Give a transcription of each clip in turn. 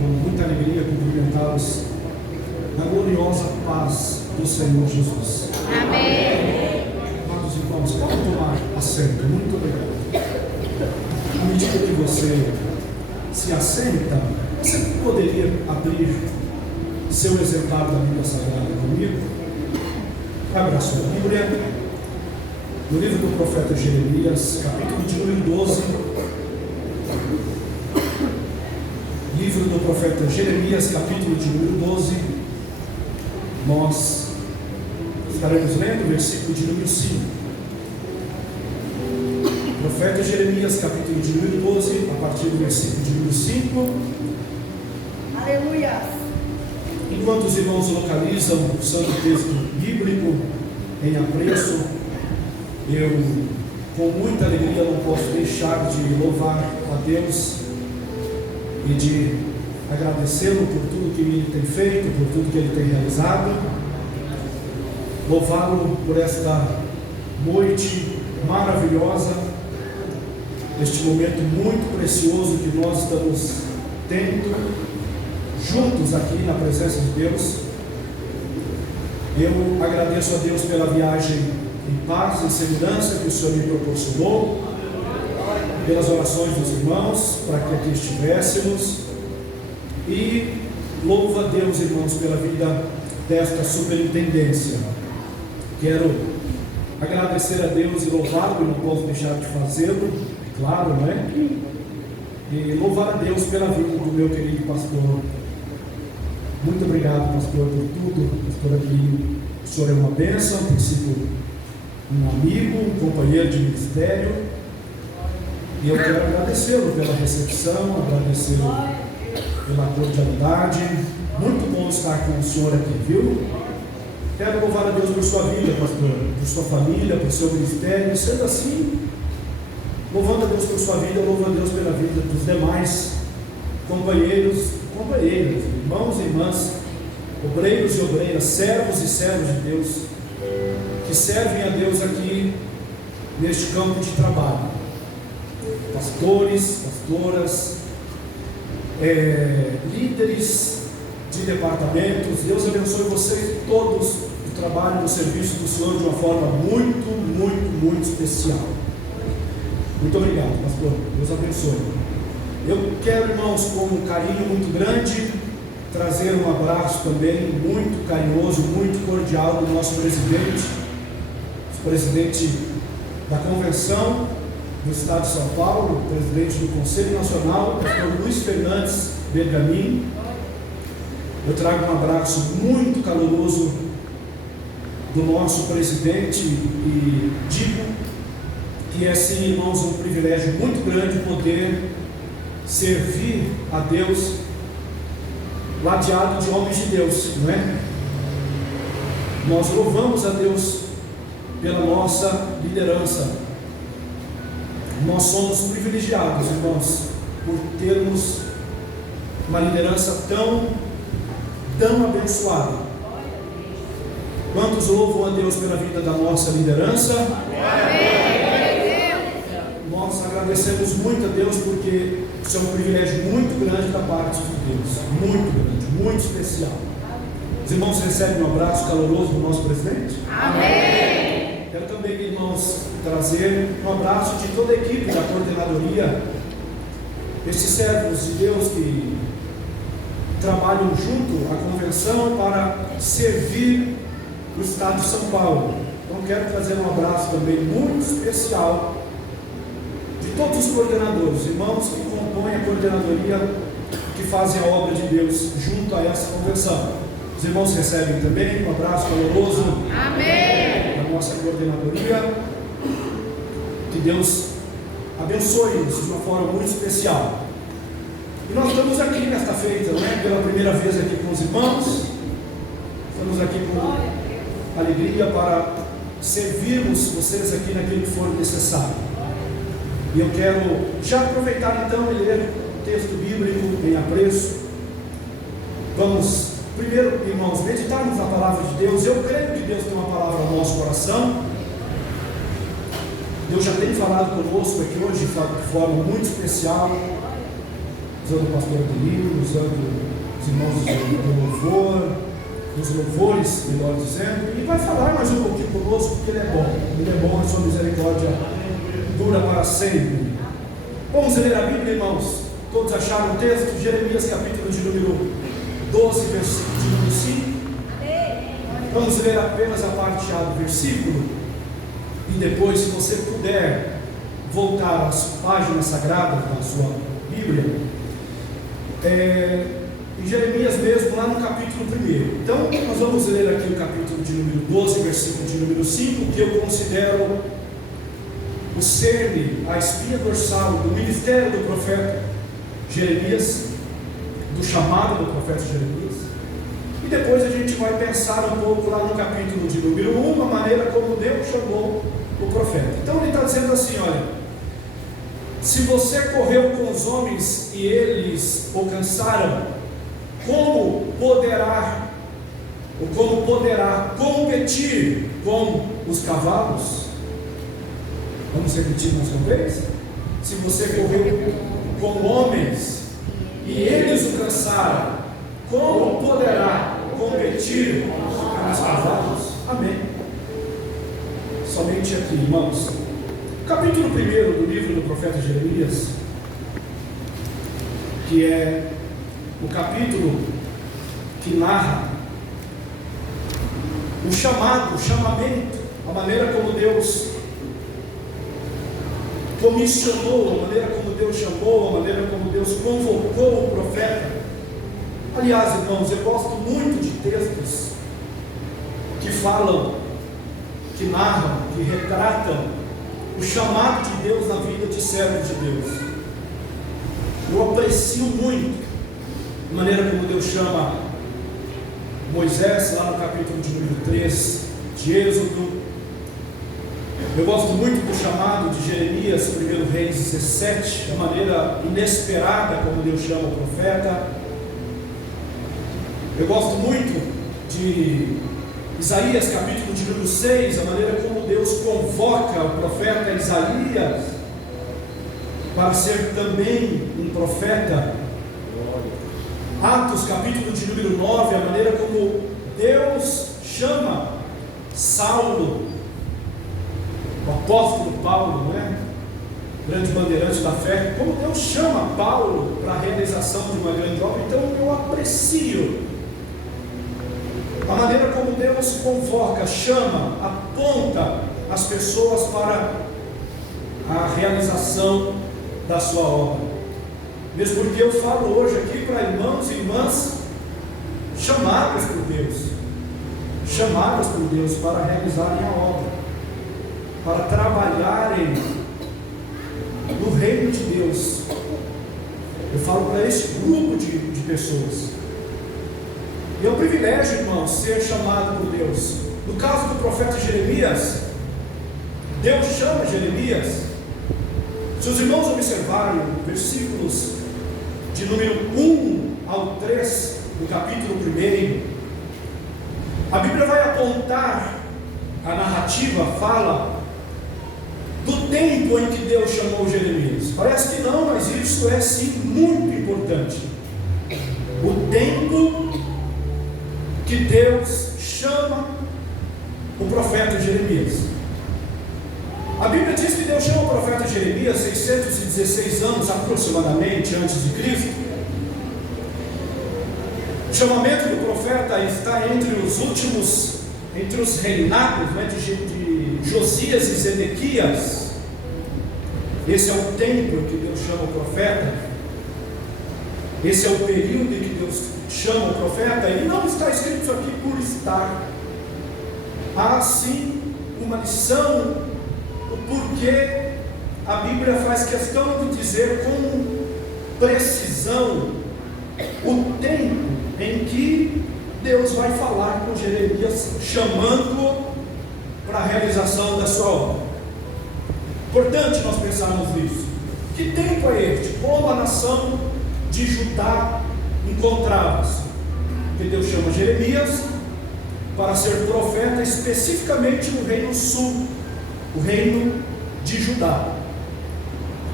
com muita alegria cumprimentá-los na gloriosa paz do Senhor Jesus. Amém. Amados irmãos, pode tomar assento. Muito obrigado. À medida que você se assenta, você poderia abrir seu exemplar da Bíblia Sagrada comigo? Abra a sua Bíblia no livro do profeta Jeremias, capítulo de número 12. Livro do profeta Jeremias, capítulo de número 12. Nós estaremos lendo o versículo de número 5. Profeta Jeremias, capítulo de número 12, a partir do versículo de número 5. Aleluia. Enquanto os irmãos localizam o santo texto bíblico em apreço, eu, com muita alegria, não posso deixar de louvar a Deus e de agradecê-lo por tudo que Ele tem feito, por tudo que Ele tem realizado. Louvá-lo por esta noite maravilhosa, este momento muito precioso que nós estamos tendo juntos aqui na presença de Deus. Eu agradeço a Deus pela viagem em paz e segurança que o Senhor me proporcionou, pelas orações dos irmãos para que aqui estivéssemos, e louvo a Deus, irmãos, pela vida desta superintendência. Quero agradecer a Deus e louvá-lo, e não posso deixar de fazê-lo, é claro, não é? E louvar a Deus pela vida do meu querido pastor. Muito obrigado, pastor, por tudo. Pastor Adilho, o senhor é uma bênção, tem sido um amigo, um companheiro de ministério, e eu quero agradecê-lo pela recepção, agradecê-lo pela cordialidade. Muito bom estar com o senhor aqui, viu? Quero louvar a Deus por sua vida, pastor, por sua família, por seu ministério. Sendo assim, louvando a Deus por sua vida, louvo a Deus pela vida dos demais companheiras, irmãos e irmãs, obreiros e obreiras, servos e servas de Deus, que servem a Deus aqui neste campo de trabalho. Pastores, pastoras, líderes de departamentos. Deus abençoe vocês todos que trabalham no serviço do Senhor de uma forma muito especial. Muito obrigado, pastor. Deus abençoe. Eu quero, irmãos, com um carinho muito grande, trazer um abraço também muito carinhoso, muito cordial do nosso presidente da Convenção do Estado de São Paulo, presidente do Conselho Nacional, o pastor Luiz Fernandes Bergamin. Eu trago um abraço muito caloroso do nosso presidente e digo que é, sim, irmãos, um privilégio muito grande poder servir a Deus ladeado de homens de Deus, não é? Nós louvamos a Deus pela nossa liderança. Nós somos privilegiados, irmãos, por termos uma liderança tão abençoada. Quantos louvam a Deus pela vida da nossa liderança? Amém. Nós agradecemos muito a Deus, porque isso é um privilégio muito grande da parte de Deus, muito grande, muito especial. Os irmãos recebem um abraço caloroso do nosso presidente? Amém. Quero também, irmãos, trazer um abraço de toda a equipe da coordenadoria, estes servos de Deus que trabalham junto à convenção para servir o Estado de São Paulo. Então quero trazer um abraço também muito especial de todos os coordenadores, irmãos que compõem a coordenadoria, que fazem a obra de Deus junto a essa convenção. Os irmãos recebem também um abraço caloroso. Amém. Da nossa coordenadoria. Que Deus abençoe-nos de uma forma muito especial. E nós estamos aqui nesta feita, não é? Pela primeira vez aqui com os irmãos. Estamos aqui com alegria para servirmos vocês aqui naquilo que for necessário. E eu quero já aproveitar então e ler o texto bíblico em apreço. Vamos primeiro, irmãos, meditarmos na palavra de Deus. Eu creio que Deus tem uma palavra no nosso coração. Deus já tem falado conosco aqui hoje de forma muito especial, usando o pastor Danilo, usando os irmãos do louvor, dos louvores, melhor dizendo, e vai falar mais um pouquinho conosco, porque Ele é bom, a sua misericórdia dura para sempre. Vamos ler a Bíblia, irmãos? Todos acharam o texto? Jeremias capítulo de número 12, versículo de número 5. Vamos ler apenas a parte A do versículo, e depois, se você puder voltar às páginas sagradas da sua Bíblia, em Jeremias mesmo, lá no capítulo 1. Então, nós vamos ler aqui o capítulo de número 12, versículo de número 5, que eu considero o cerne, a espinha dorsal do ministério do profeta Jeremias, do chamado do profeta Jeremias. E depois a gente vai pensar um pouco lá no capítulo de número 1, a maneira como Deus chamou o profeta. Então ele está dizendo assim, olha: se você correu com os homens e eles o cansaram, como poderá competir com os cavalos? Vamos repetir mais uma vez? Se você correu com homens e eles o cansaram, como poderá competir com os cavalos? Amém. Somente aqui, irmãos. Capítulo 1 do livro do profeta Jeremias, que é o capítulo que narra o chamamento, a maneira como Deus comissionou, a maneira como Deus chamou, a maneira como Deus convocou o profeta. Aliás, irmãos, eu gosto muito de textos que falam, que narram, que retratam o chamado de Deus na vida de servos de Deus. Eu aprecio muito a maneira como Deus chama Moisés, lá no capítulo de número 3 de Êxodo. Eu gosto muito do chamado de Jeremias, 1 Reis 17, a maneira inesperada como Deus chama o profeta. Eu gosto muito de Isaías, capítulo de número 6, a maneira como Deus convoca o profeta Isaías para ser também um profeta. Atos, capítulo de número 9, a maneira como Deus chama Saulo, o apóstolo Paulo, não é? Grande bandeirante da fé, como Deus chama Paulo para a realização de uma grande obra. Então eu aprecio a maneira como Deus convoca, chama, aponta as pessoas para a realização da sua obra. Mesmo porque eu falo hoje aqui para irmãos e irmãs chamadas por Deus para realizarem a obra, para trabalharem no reino de Deus. Eu falo para esse grupo de pessoas. E é um privilégio, irmão, ser chamado por Deus. No caso do profeta Jeremias, Deus chama Jeremias. Se os irmãos observarem versículos de número 1 ao 3 do capítulo 1, a Bíblia vai apontar, a narrativa fala do tempo em que Deus chamou Jeremias. Parece que não, mas isso é sim muito importante. O tempo que Deus chama o profeta Jeremias. A Bíblia diz que Deus chama o profeta Jeremias 616 anos aproximadamente antes de Cristo. O chamamento do profeta está entre os reinados, né, de Josias e Zedequias. Esse é o tempo em que Deus chama o profeta. Esse é o período em que Deus chama o profeta, e não está escrito isso aqui por estar. Há sim uma lição, o porquê a Bíblia faz questão de dizer com precisão o tempo em que Deus vai falar com Jeremias, chamando-o para a realização da sua obra. Importante nós pensarmos nisso. Que tempo é este? Como a nação de Judá encontrava-se? Que Deus chama Jeremias para ser profeta especificamente no reino sul, o reino de Judá.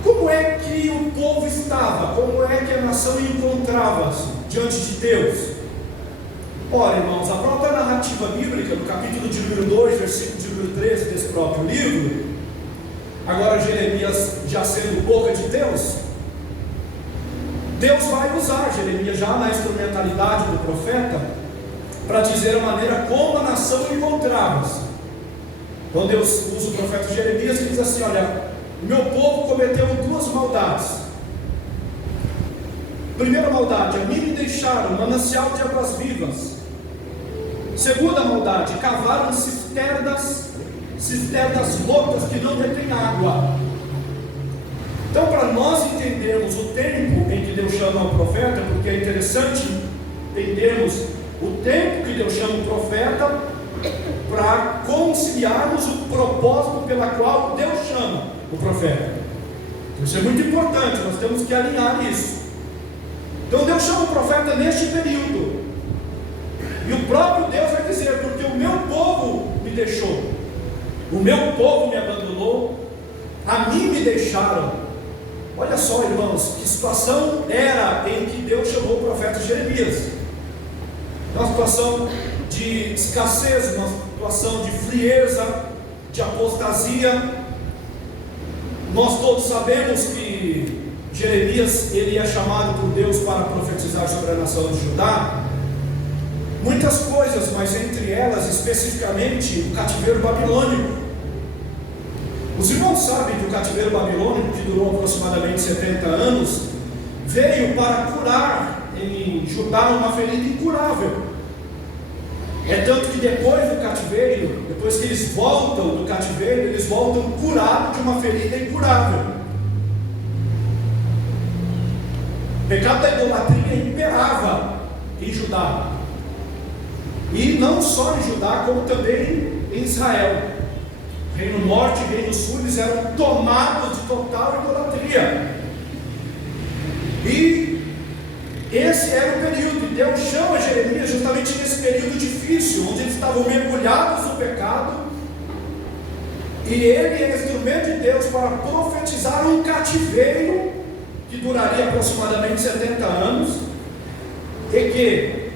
Como é que o povo estava? Como é que a nação encontrava-se? diante de Deus? Ora, irmãos, a própria narrativa bíblica, no capítulo de número 2, versículo de número 13 desse próprio livro, agora Jeremias já sendo boca de Deus vai usar Jeremias já na instrumentalidade do profeta para dizer a maneira como a nação encontrava-se. Quando Deus usa o profeta Jeremias, ele diz assim: olha, o meu povo cometeu duas maldades. Primeira maldade, a mim me deixaram manancial de águas vivas. Segunda maldade, cavaram cisternas loucas que não detêm água. Então, para nós entendermos o tempo em que Deus chama o profeta, porque é interessante entendermos o tempo que Deus chama o profeta, para conciliarmos o propósito pela qual Deus chama o profeta. Isso é muito importante, nós temos que alinhar isso. Então Deus chama o profeta neste período, e o próprio Deus vai dizer: porque o meu povo me deixou, o meu povo me abandonou, a mim me deixaram. Olha só, irmãos, que situação era em que Deus chamou o profeta Jeremias. Uma situação de escassez, uma situação de frieza, de apostasia. Nós todos sabemos que Jeremias, ele é chamado por Deus para profetizar sobre a nação de Judá muitas coisas, mas entre elas especificamente o cativeiro babilônico. Os irmãos sabem que o cativeiro babilônico, que durou aproximadamente 70 anos, veio para curar em Judá uma ferida incurável. É tanto que depois do cativeiro, depois que eles voltam do cativeiro, eles voltam curados de uma ferida incurável. O pecado da idolatria imperava em Judá, e não só em Judá, como também em Israel. Reino Norte e Reino Sul, eles eram tomados de total idolatria. E esse era o período, e Deus chama Jeremias justamente nesse período difícil, onde eles estavam mergulhados no pecado, e ele é instrumento de Deus para profetizar um cativeiro que duraria aproximadamente 70 anos, e que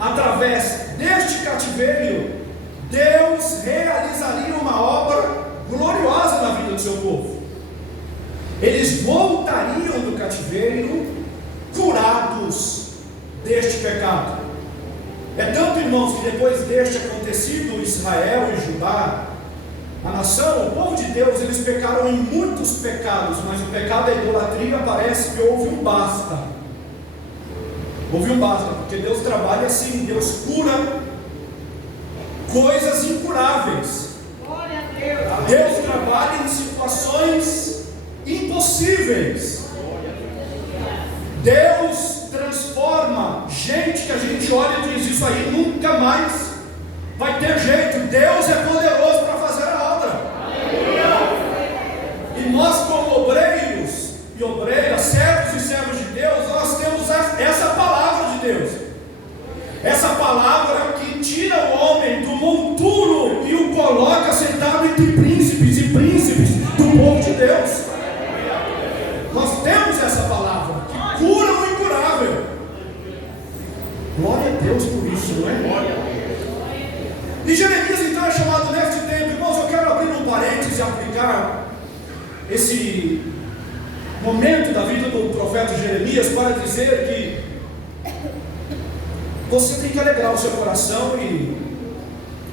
através deste cativeiro Deus realizaria uma obra gloriosa na vida do seu povo. Eles voltariam do cativeiro curados deste pecado. É tanto, irmãos, que depois deste acontecido, Israel e Judá, a nação, o povo de Deus, eles pecaram em muitos pecados, mas o pecado da idolatria parece que houve um basta. Houve um basta, porque Deus trabalha assim, Deus cura coisas incuráveis. Deus trabalha em situações impossíveis. Deus transforma gente que a gente olha e diz: isso aí nunca mais vai ter jeito. Deus é poderoso para fazer a obra. E nós, como obreiros e obreiras, servos e servos de Deus, nós temos essa palavra de Deus, essa palavra que tira o homem do monturo e o coloca sentado entre príncipes e príncipes do povo de Deus. Nós temos essa palavra que cura o incurável. Glória a Deus por isso, não é? E Jeremias então é chamado neste tempo. Irmãos, eu quero abrir um parênteses e aplicar esse momento da vida do profeta Jeremias para dizer que você tem que alegrar o seu coração e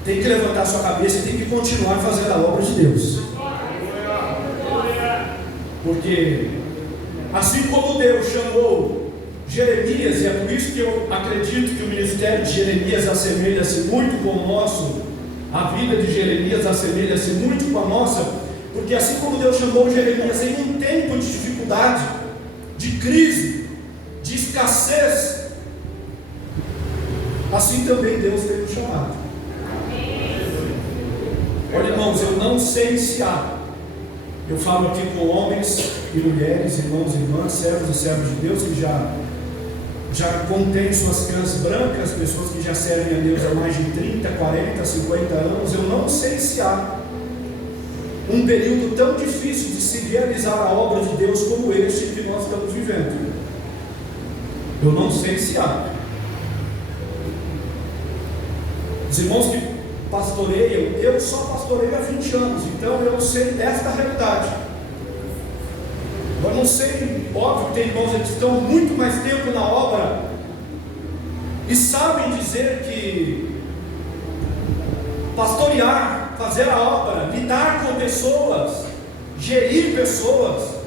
tem que levantar a sua cabeça e tem que continuar fazendo a obra de Deus. Porque assim como Deus chamou Jeremias, e é por isso que eu acredito que o ministério de Jeremias assemelha-se muito com o nosso, a vida de Jeremias assemelha-se muito com a nossa, porque assim como Deus chamou Jeremias em um tempo de dificuldade, de crise, de escassez, assim também Deus tem nos chamado. Olha, irmãos, eu não sei se há, eu falo aqui com homens e mulheres, irmãos e irmãs, servos e servos de Deus que já contêm suas crãs brancas, pessoas que já servem a Deus há mais de 30, 40, 50 anos. Eu não sei se há um período tão difícil de se realizar a obra de Deus como este que nós estamos vivendo. Eu não sei se há. Os irmãos que pastoreiam, eu só pastoreio há 20 anos, então eu sei desta realidade. Eu não sei, óbvio que tem irmãos que estão muito mais tempo na obra e sabem dizer que pastorear, fazer a obra, lidar com pessoas, gerir pessoas,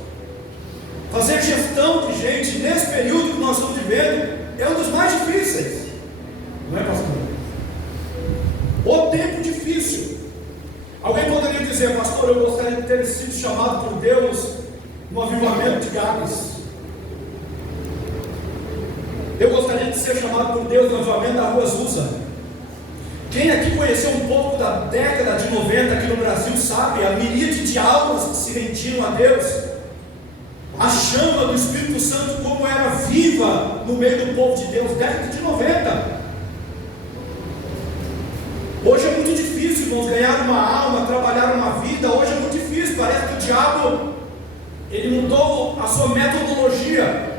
fazer gestão de gente nesse período que nós estamos vivendo é um dos mais difíceis, não é, pastor? O tempo difícil. Alguém poderia dizer: pastor, eu gostaria de ter sido chamado por Deus no avivamento de Gales. Eu gostaria de ser chamado por Deus no avivamento da Rua Azusa. Quem aqui conheceu um pouco da década de 90 aqui no Brasil sabe a miríade de almas que se rendiam a Deus, a chama do Espírito Santo como era viva no meio do povo de Deus, década de 90. Hoje é muito difícil, irmãos, ganhar uma alma, trabalhar uma vida. Hoje é muito difícil, parece que o diabo, ele mudou a sua metodologia.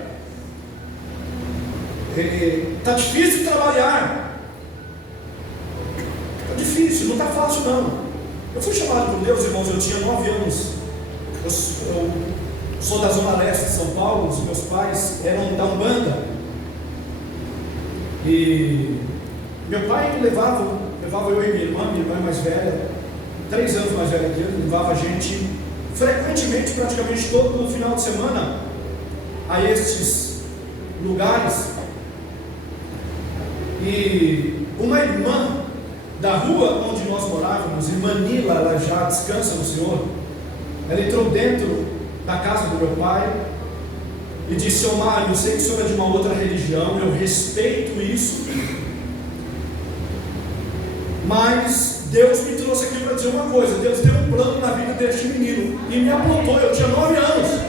Está difícil trabalhar, está difícil, não está fácil não. Eu fui chamado por Deus, irmãos, eu tinha 9 anos. Eu sou da Zona Leste de São Paulo, os meus pais eram da Umbanda. E meu pai me levava eu e minha irmã mais velha, 3 anos mais velha que eu, levava a gente frequentemente, praticamente todo final de semana, a estes lugares. E uma irmã da rua onde nós morávamos, irmã Nila, ela já descansa no Senhor, ela entrou dentro da casa do meu pai e disse: "Ô Mário, eu sei que o senhor é de uma outra religião, eu respeito isso, mas Deus me trouxe aqui para dizer uma coisa. Deus tem um plano na vida deste menino." E me apontou, eu tinha 9 anos.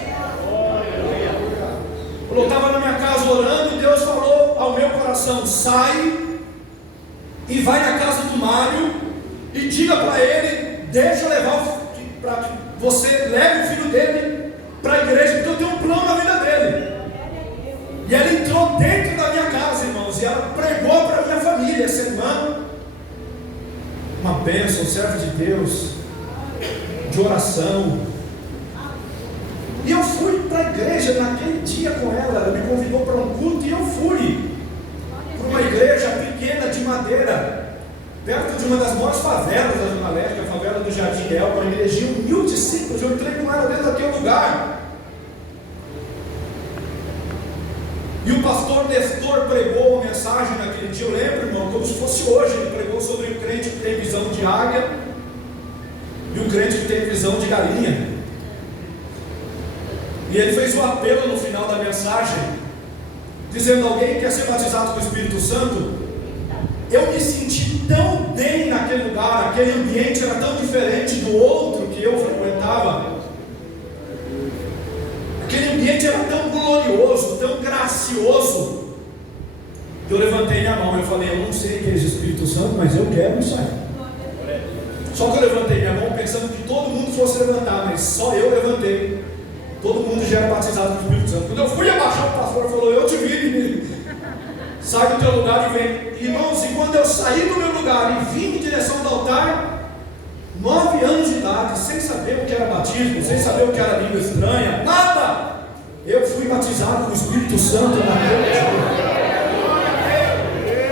Eu estava na minha casa orando e Deus falou ao meu coração: "Sai e vai na casa do Mário e diga para ele, deixa levar, para que você leve o filho dele para a igreja, porque eu tenho um plano na vida dele." E ela entrou dentro da minha casa, irmãos, e ela pregou para a minha família. Essa irmã, uma bênção, serva de Deus, de oração. E eu fui para a igreja naquele dia com ela. Ela me convidou para um culto e eu fui para uma igreja pequena de madeira, perto de uma das maiores favelas da Zona Leste, a favela do Jardim Elba, uma igrejinha humilde simples. Eu entrei com ela dentro daquele lugar. E o pastor Nestor pregou uma mensagem naquele dia, eu lembro, irmão, como se fosse hoje. Ele pregou sobre o crente que tem visão de águia e o crente que tem visão de galinha. E ele fez um apelo no final da mensagem, dizendo: alguém quer ser batizado com o Espírito Santo? Eu me senti tão bem naquele lugar, aquele ambiente era tão diferente do outro que eu frequentava. Aquele ambiente era tão glorioso, tão gracioso, que eu levantei minha mão. Eu falei: eu não sei o que é esse Espírito Santo, mas eu quero isso aí. Só que eu levantei minha mão pensando que todo mundo fosse levantar, mas só eu levantei. Todo mundo já era batizado com o Espírito Santo. Quando eu fui abaixar, o pastor falou: eu te vi, menino. Sai do teu lugar e vem. Irmãos, e quando eu saí do meu lugar e vim em direção do altar, 9 anos de idade, sem saber o que era batismo, sem saber o que era língua estranha, nada, eu fui batizado com o Espírito Santo naquele dia.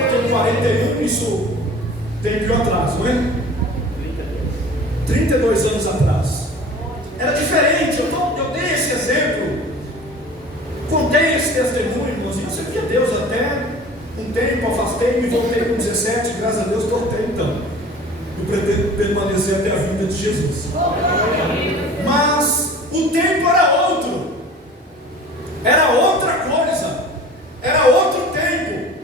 Eu tenho 41, isso tempo atrás, não é? 32 anos atrás. Era diferente. Eu dei esse exemplo, contei esse testemunho, irmãos, e eu servia a Deus até um tempo, afastei-me e voltei com 17, graças a Deus voltei então. Eu pretendo permanecer até a vinda de Jesus. Mas o tempo era outro, era outra coisa, era outro tempo.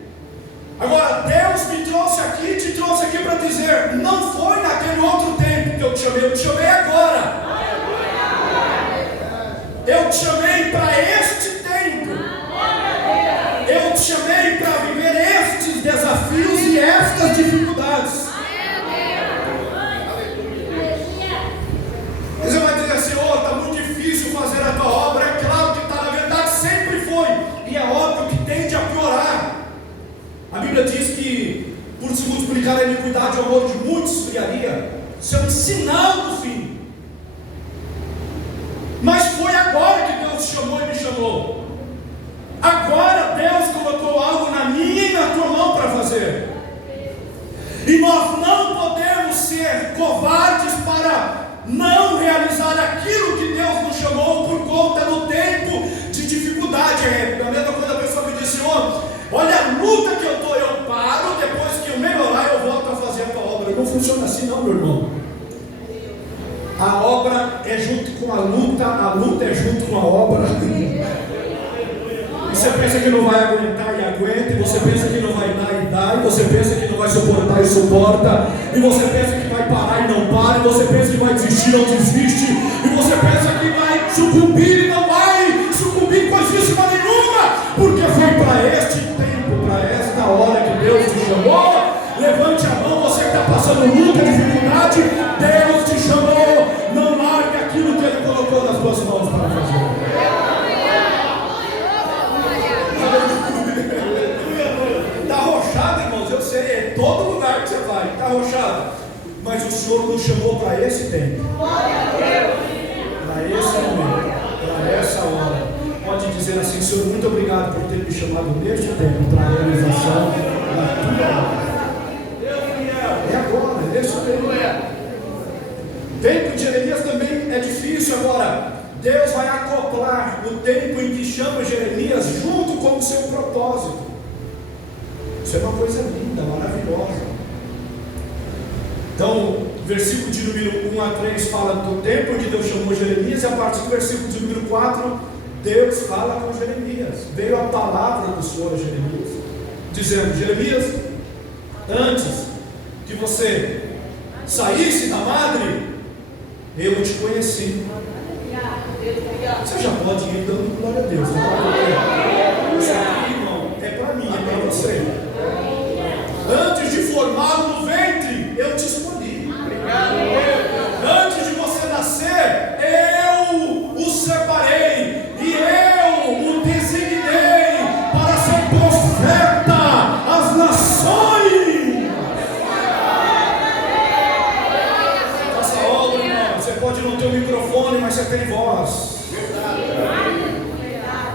Agora Deus me trouxe aqui, te trouxe aqui para dizer: não foi naquele outro tempo que eu te chamei agora. Eu te chamei para este tempo. Eu te chamei para viver estes desafios e estas dificuldades. Você vai dizer assim: está muito difícil fazer a tua obra. É claro que está, na verdade sempre foi. E é óbvio que tende a multiplicar a iniquidade, o amor de muitos esfriaria. Isso é um sinal do fim. Mas foi agora que Deus chamou e me chamou. Agora Deus colocou algo na minha e na tua mão para fazer. E nós não podemos ser covardes para não realizar aquilo que Deus nos chamou por conta do tempo de dificuldade. É a mesma coisa, a pessoa me disse: olha a luta que eu estou, eu paro, depois que eu melhorar eu volto a fazer a tua obra. Não funciona assim não, meu irmão. A obra é junto com a luta é junto com a obra. E você pensa que não vai aguentar e aguenta, e você pensa que não vai dar e dá, e você pensa que não vai suportar e suporta, e você pensa que vai parar e não para, e você pensa que vai desistir e não desiste, e você pensa que vai sucumbir e não vai sucumbir coisíssima nenhuma, porque foi para este tempo, para esta hora que Deus te chamou. Levante a mão, você que está passando luta, dificuldade, Deus te chamou. Não largue aquilo que Ele colocou nas tuas mãos para fazer. Está arrochado, irmãos, eu sei, é todo lugar que você vai, está arrochado. Mas o Senhor nos chamou para esse tempo, para esse momento, para essa hora. Pode dizer assim: Senhor, muito obrigado por ter me chamado neste tempo para a realização da tua obra. É agora, é esse o tempo. O tempo de Jeremias também é difícil. Agora, Deus vai acoplar o tempo em que chama Jeremias junto com o seu propósito. Isso é uma coisa linda, maravilhosa. Então, versículo de número 1 a 3 fala do tempo em que Deus chamou Jeremias, e a partir do versículo de número 4, Deus fala com Jeremias. Veio a palavra do Senhor a Jeremias, dizendo: Jeremias, antes que você saísse da madre, eu te conheci. Você já pode ir dando glória a Deus, né? Isso aqui, irmão, é para mim, é para você. Antes de formá-lo no ventre, eu te escolhi. Antes de você nascer, eu o separei e eu o designei para ser profeta às nações. Essa obra, irmão, você pode não ter o microfone, mas você tem voz.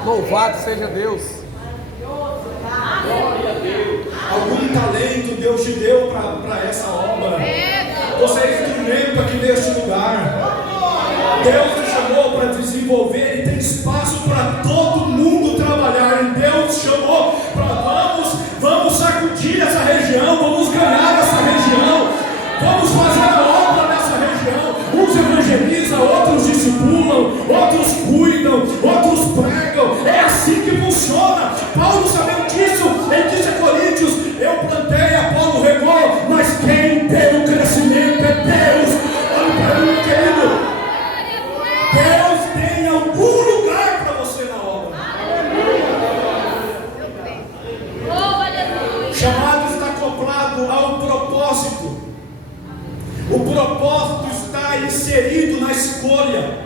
Louvado seja Deus. Algum talento Deus te deu para essa obra. Você é instrumento aqui neste lugar. Deus te chamou para desenvolver, e tem espaço para todo mundo trabalhar. E Deus te chamou para vamos sacudir essa região, vamos ganhar essa região, vamos fazer a obra nessa região. Uns evangelizam, outros discipulam, outros cuidam, outros pregam. É assim que funciona. Paulo, sabendo disso, ele disse a Coríntios: eu plantei, Apolo regou, mas quem deu o crescimento é Deus. Olha para mim, querido. Deus tem algum lugar para você na obra. O chamado está acoplado ao propósito. O propósito está inserido na escolha.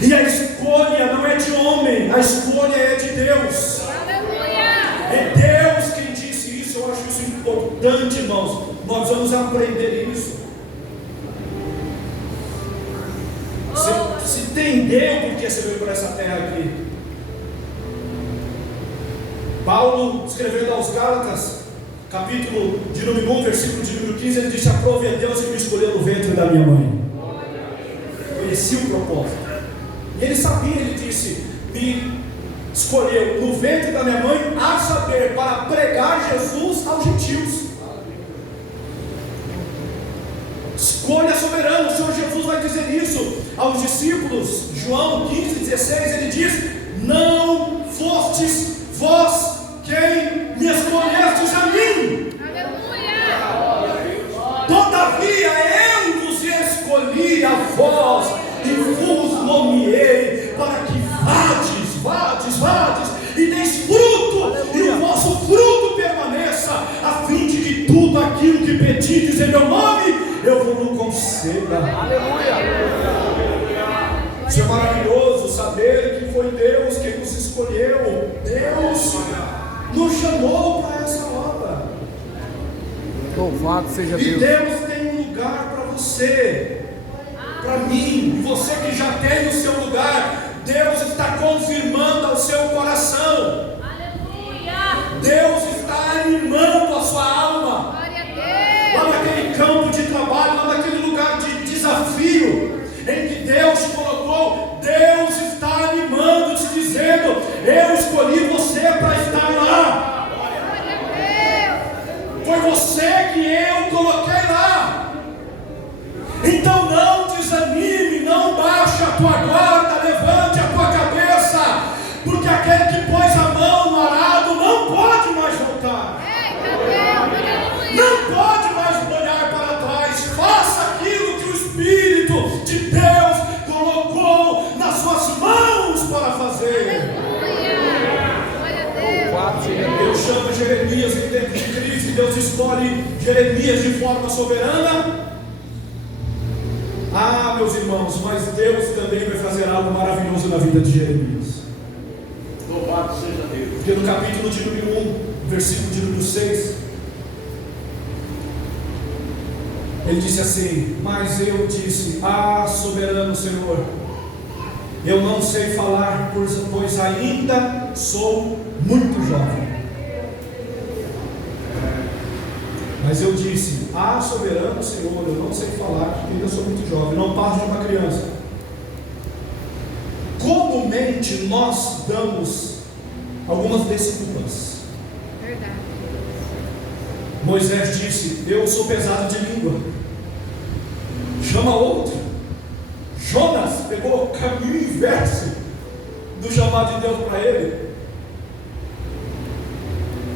E a escolha não é de homem, a escolha é de Deus. É Deus quem disse isso. Eu acho isso importante, irmãos. Nós vamos aprender isso. Você entendeu porque você veio para essa terra aqui. Paulo, escrevendo aos Gálatas, capítulo de número 1, versículo de número 15, ele disse: aprove a Deus que me escolheu no ventre da minha mãe. Conheci o propósito. E ele sabia, ele disse: me escolheu no ventre da minha mãe, a saber, para pregar Jesus aos gentios. Escolha soberana. O Senhor Jesus vai dizer isso aos discípulos. João 15:16, ele diz: não fostes vós quem me escolhestes a mim. Todavia eu vos escolhi a vós e vos nomeei para que vades e deis fruto, e o vosso fruto permaneça, a fim de que tudo aquilo que pedides em meu nome eu vos conceda. Aleluia! Isso é maravilhoso, saber que foi Deus quem nos escolheu. Deus nos chamou para essa obra. Louvado seja Deus. E Deus tem um lugar para você, para mim, e você que já tem o seu lugar, Deus está confirmando ao seu coração. Aleluia! Deus está animando a sua alma. Glória a Deus! Lá naquele campo de trabalho, lá naquele lugar de desafio em que Deus te colocou, Deus está animando, te dizendo: eu escolhi você para estar lá. Glória a Deus! Foi você que eu coloquei lá. Então não desanime, não baixe a tua guarda, levante a tua cabeça, porque aquele que pôs a mão no arado não pode mais voltar. Não pode mais olhar para trás. Faça aquilo que o Espírito de Deus colocou nas suas mãos para fazer. Deus chama Jeremias em tempo de crise. Deus escolhe Jeremias de forma soberana. Ah, meus irmãos, mas Deus também vai fazer algo maravilhoso na vida de Jeremias. Louvado seja Deus. Porque no capítulo de número 1, versículo de número 6, ele disse assim: mas eu disse: ah, soberano Senhor, eu não sei falar, pois ainda sou muito jovem. Mas eu disse: ah, soberano Senhor, eu não sei falar, porque ainda sou muito jovem. Não passo de uma criança. Comumente nós damos algumas desculpas. Verdade. Moisés disse: eu sou pesado de língua. Chama outro. Jonas pegou o caminho inverso do chamado de Deus para ele.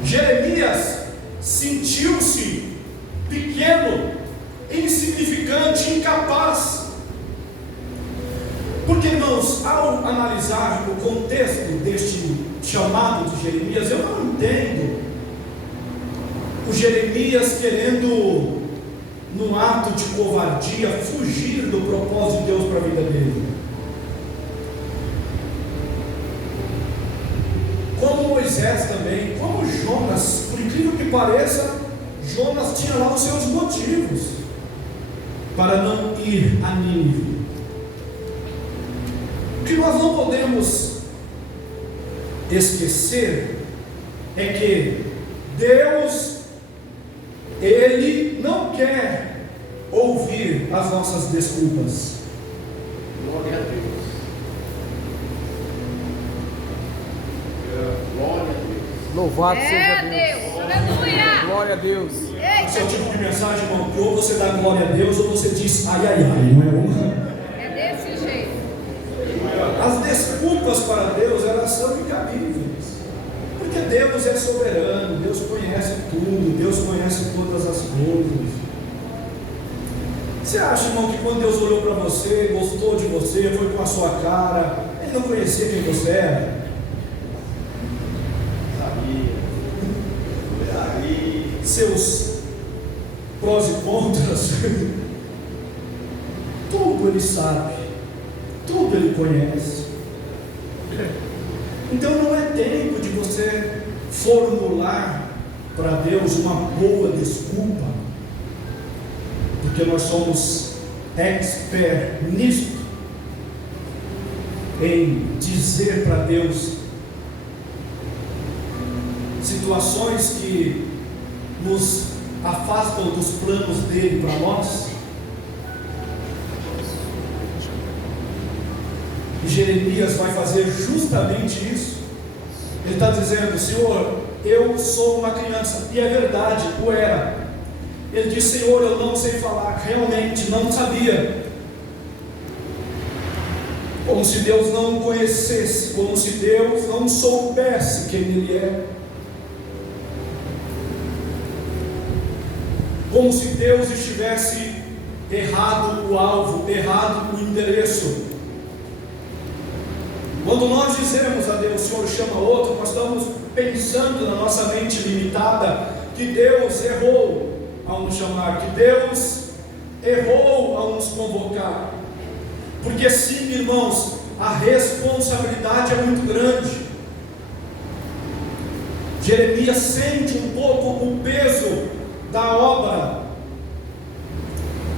Jeremias sentiu-se pequeno, insignificante, incapaz. Porque, irmãos, ao analisar o contexto deste chamado de Jeremias, eu não entendo o Jeremias querendo, num ato de covardia, fugir do propósito de Deus para a vida dele. Como Moisés também, como Jonas, por incrível que pareça, Jonas tinha lá os seus motivos para não ir a Nínive. O que nós não podemos esquecer é que Deus, Ele não quer ouvir as nossas desculpas. Glória a Deus. Glória a Deus. Louvado seja Deus. Aleluia. Glória a Deus. Esse é o tipo de mensagem, irmão, que ou você dá glória a Deus ou você diz ai, ai, ai, não é uma? É desse jeito. As desculpas para Deus, elas são incabíveis, porque Deus é soberano, Deus conhece tudo, Deus conhece todas as coisas. Você acha, irmão, que quando Deus olhou para você, gostou de você, foi com a sua cara, Ele não conhecia quem você era? Seus prós e contras, tudo Ele sabe, tudo Ele conhece. Então não é tempo de você formular para Deus uma boa desculpa, porque nós somos expert nisto, em dizer para Deus situações que nos afastam dos planos dele para nós. E Jeremias vai fazer justamente isso. Ele está dizendo: Senhor, eu sou uma criança. E é verdade, o era. Ele diz: Senhor, eu não sei falar. Realmente não sabia. Como se Deus não o conhecesse, como se Deus não soubesse quem Ele é. Como se Deus estivesse errado o alvo, errado o endereço. Quando nós dizemos a Deus: Senhor, chama outro, nós estamos pensando na nossa mente limitada que Deus errou ao nos chamar, que Deus errou ao nos convocar. Porque sim, irmãos, a responsabilidade é muito grande. Jeremias sente um pouco o peso da obra,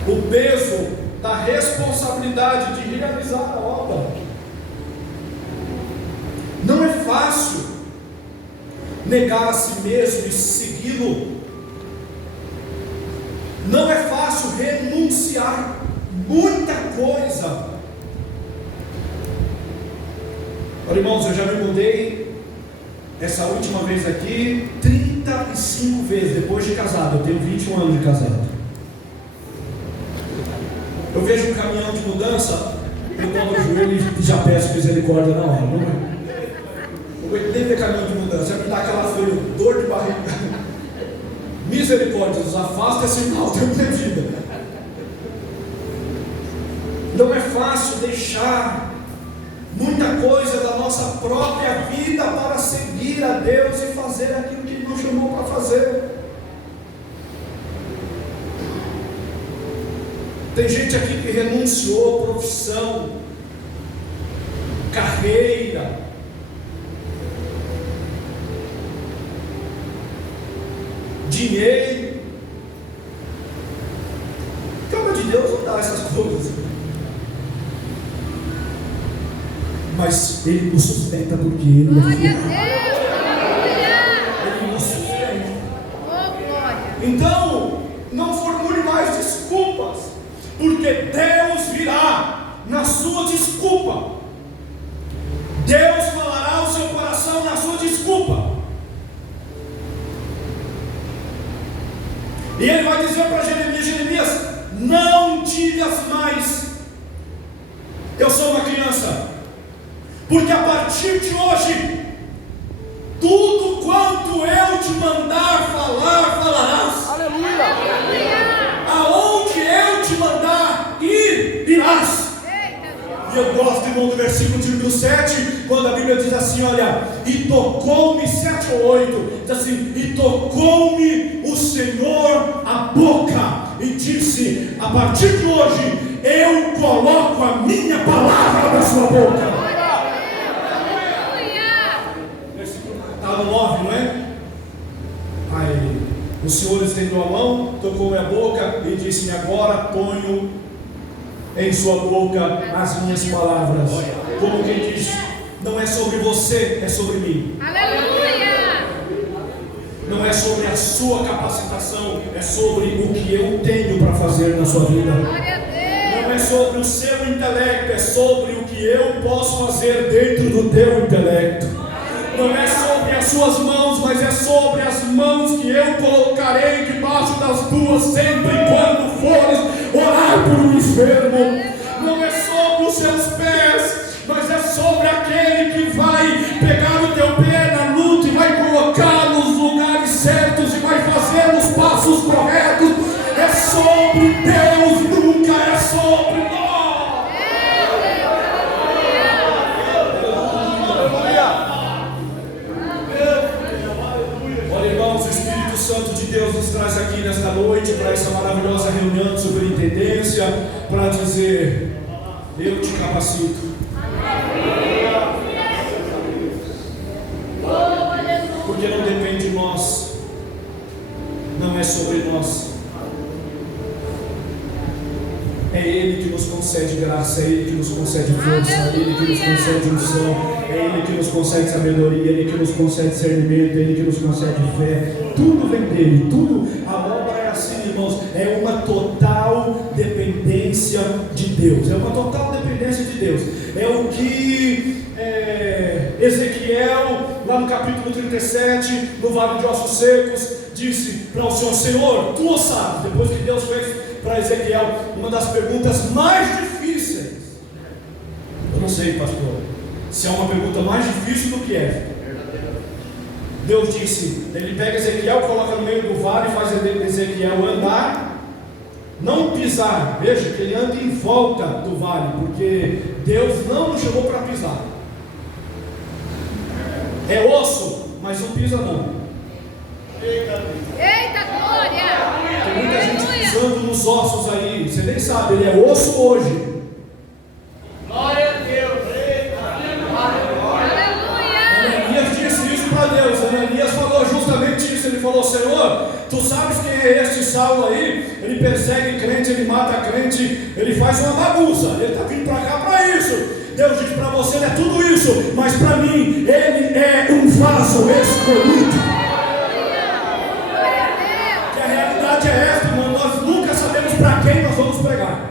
o peso da responsabilidade de realizar a obra. Não é fácil negar a si mesmo e segui-lo. Não é fácil renunciar muita coisa. Olha, irmãos, eu já me mudei essa última vez aqui 35 vezes depois de casado. Eu tenho 21 anos de casado. Eu vejo um caminhão de mudança, eu dobro o joelho e já peço misericórdia na hora. Não é? Eu nem ver caminhão de mudança, já me dá aquela dor de barriga. Misericórdia, os afasta esse mal da minha vida. Não é fácil deixar muita coisa da nossa própria vida para seguir a Deus e fazer aquilo que Ele nos chamou para fazer. Tem gente aqui que renunciou à profissão, carreira, dinheiro. Calma de Deus não dá essas coisas. Mas Ele nos sustenta porque Ele é fiel. Ele nos sustenta. Então, não formule mais desculpas, porque Deus virá na sua desculpa. Deus falará ao seu coração na sua desculpa. E Ele vai dizer para Jeremias: Jeremias, não digas mais, eu sou uma criança, porque a partir de hoje, tudo quanto eu te mandar falar, falarás. Aleluia! Aonde eu te mandar ir, irás. E eu gosto, irmão, do versículo de número 7, quando a Bíblia diz assim, olha, e tocou-me, 7 ou 8, diz assim, e tocou-me o Senhor a boca, e disse, a partir de hoje, eu coloco a minha palavra na sua boca. Está no 9, não é? Aí, o Senhor estendeu a mão, tocou minha boca, e disse-me, agora ponho em sua boca as minhas palavras. Como quem diz, não é sobre você, é sobre mim. Aleluia! Não é sobre a sua capacitação, é sobre o que eu tenho para fazer na sua vida. Glória a Deus! Não é sobre o seu intelecto, é sobre o que eu posso fazer dentro do teu intelecto. Não é sobre as suas mãos, mas é sobre as mãos que eu colocarei debaixo das tuas sempre quando fores orar por um enfermo. Não é sobre os seus pés, mas é sobre aquele que vai pegar o teu pé na luta e vai colocar nos lugares certos e vai fazer os passos corretos. É sobre Deus, nunca é sobre nós. Santo de Deus nos traz aqui nesta noite para essa maravilhosa reunião de superintendência para dizer, eu te capacito. Porque não depende de nós, não é sobre nós. É Ele que nos concede graça, é Ele que nos concede força, é Ele que nos concede unção, é Ele que nos concede sabedoria, é Ele que nos concede discernimento, é Ele que nos concede fé. Tudo vem dele, tudo. A obra é assim, irmãos, é uma total dependência de Deus. É uma total dependência de Deus. É o que Ezequiel, lá no capítulo 37, no Vale de Ossos Secos, disse para o Senhor: Senhor, tu sabes. Depois que Deus fez para Ezequiel uma das perguntas mais difíceis. Eu não sei, pastor, se é uma pergunta mais difícil do que essa. Deus disse, ele pega Ezequiel, coloca no meio do vale e faz Ezequiel andar, não pisar. Veja que ele anda em volta do vale, porque Deus não nos chamou para pisar. É osso, mas não pisa não. Eita glória! Tem muita gente pisando nos ossos aí, você nem sabe, ele é osso hoje. Glória a Deus. Aleluia! Ananias disse isso para Deus. Ananias falou justamente isso. Ele falou: Senhor, tu sabes quem é este Saulo aí? Ele persegue crente, ele mata crente, ele faz uma bagunça, ele está vindo para cá para isso. Deus diz para você: ele é tudo isso, mas para mim ele é um vaso escolhido. Que a realidade é esta, irmão, nós nunca sabemos para quem nós vamos pregar.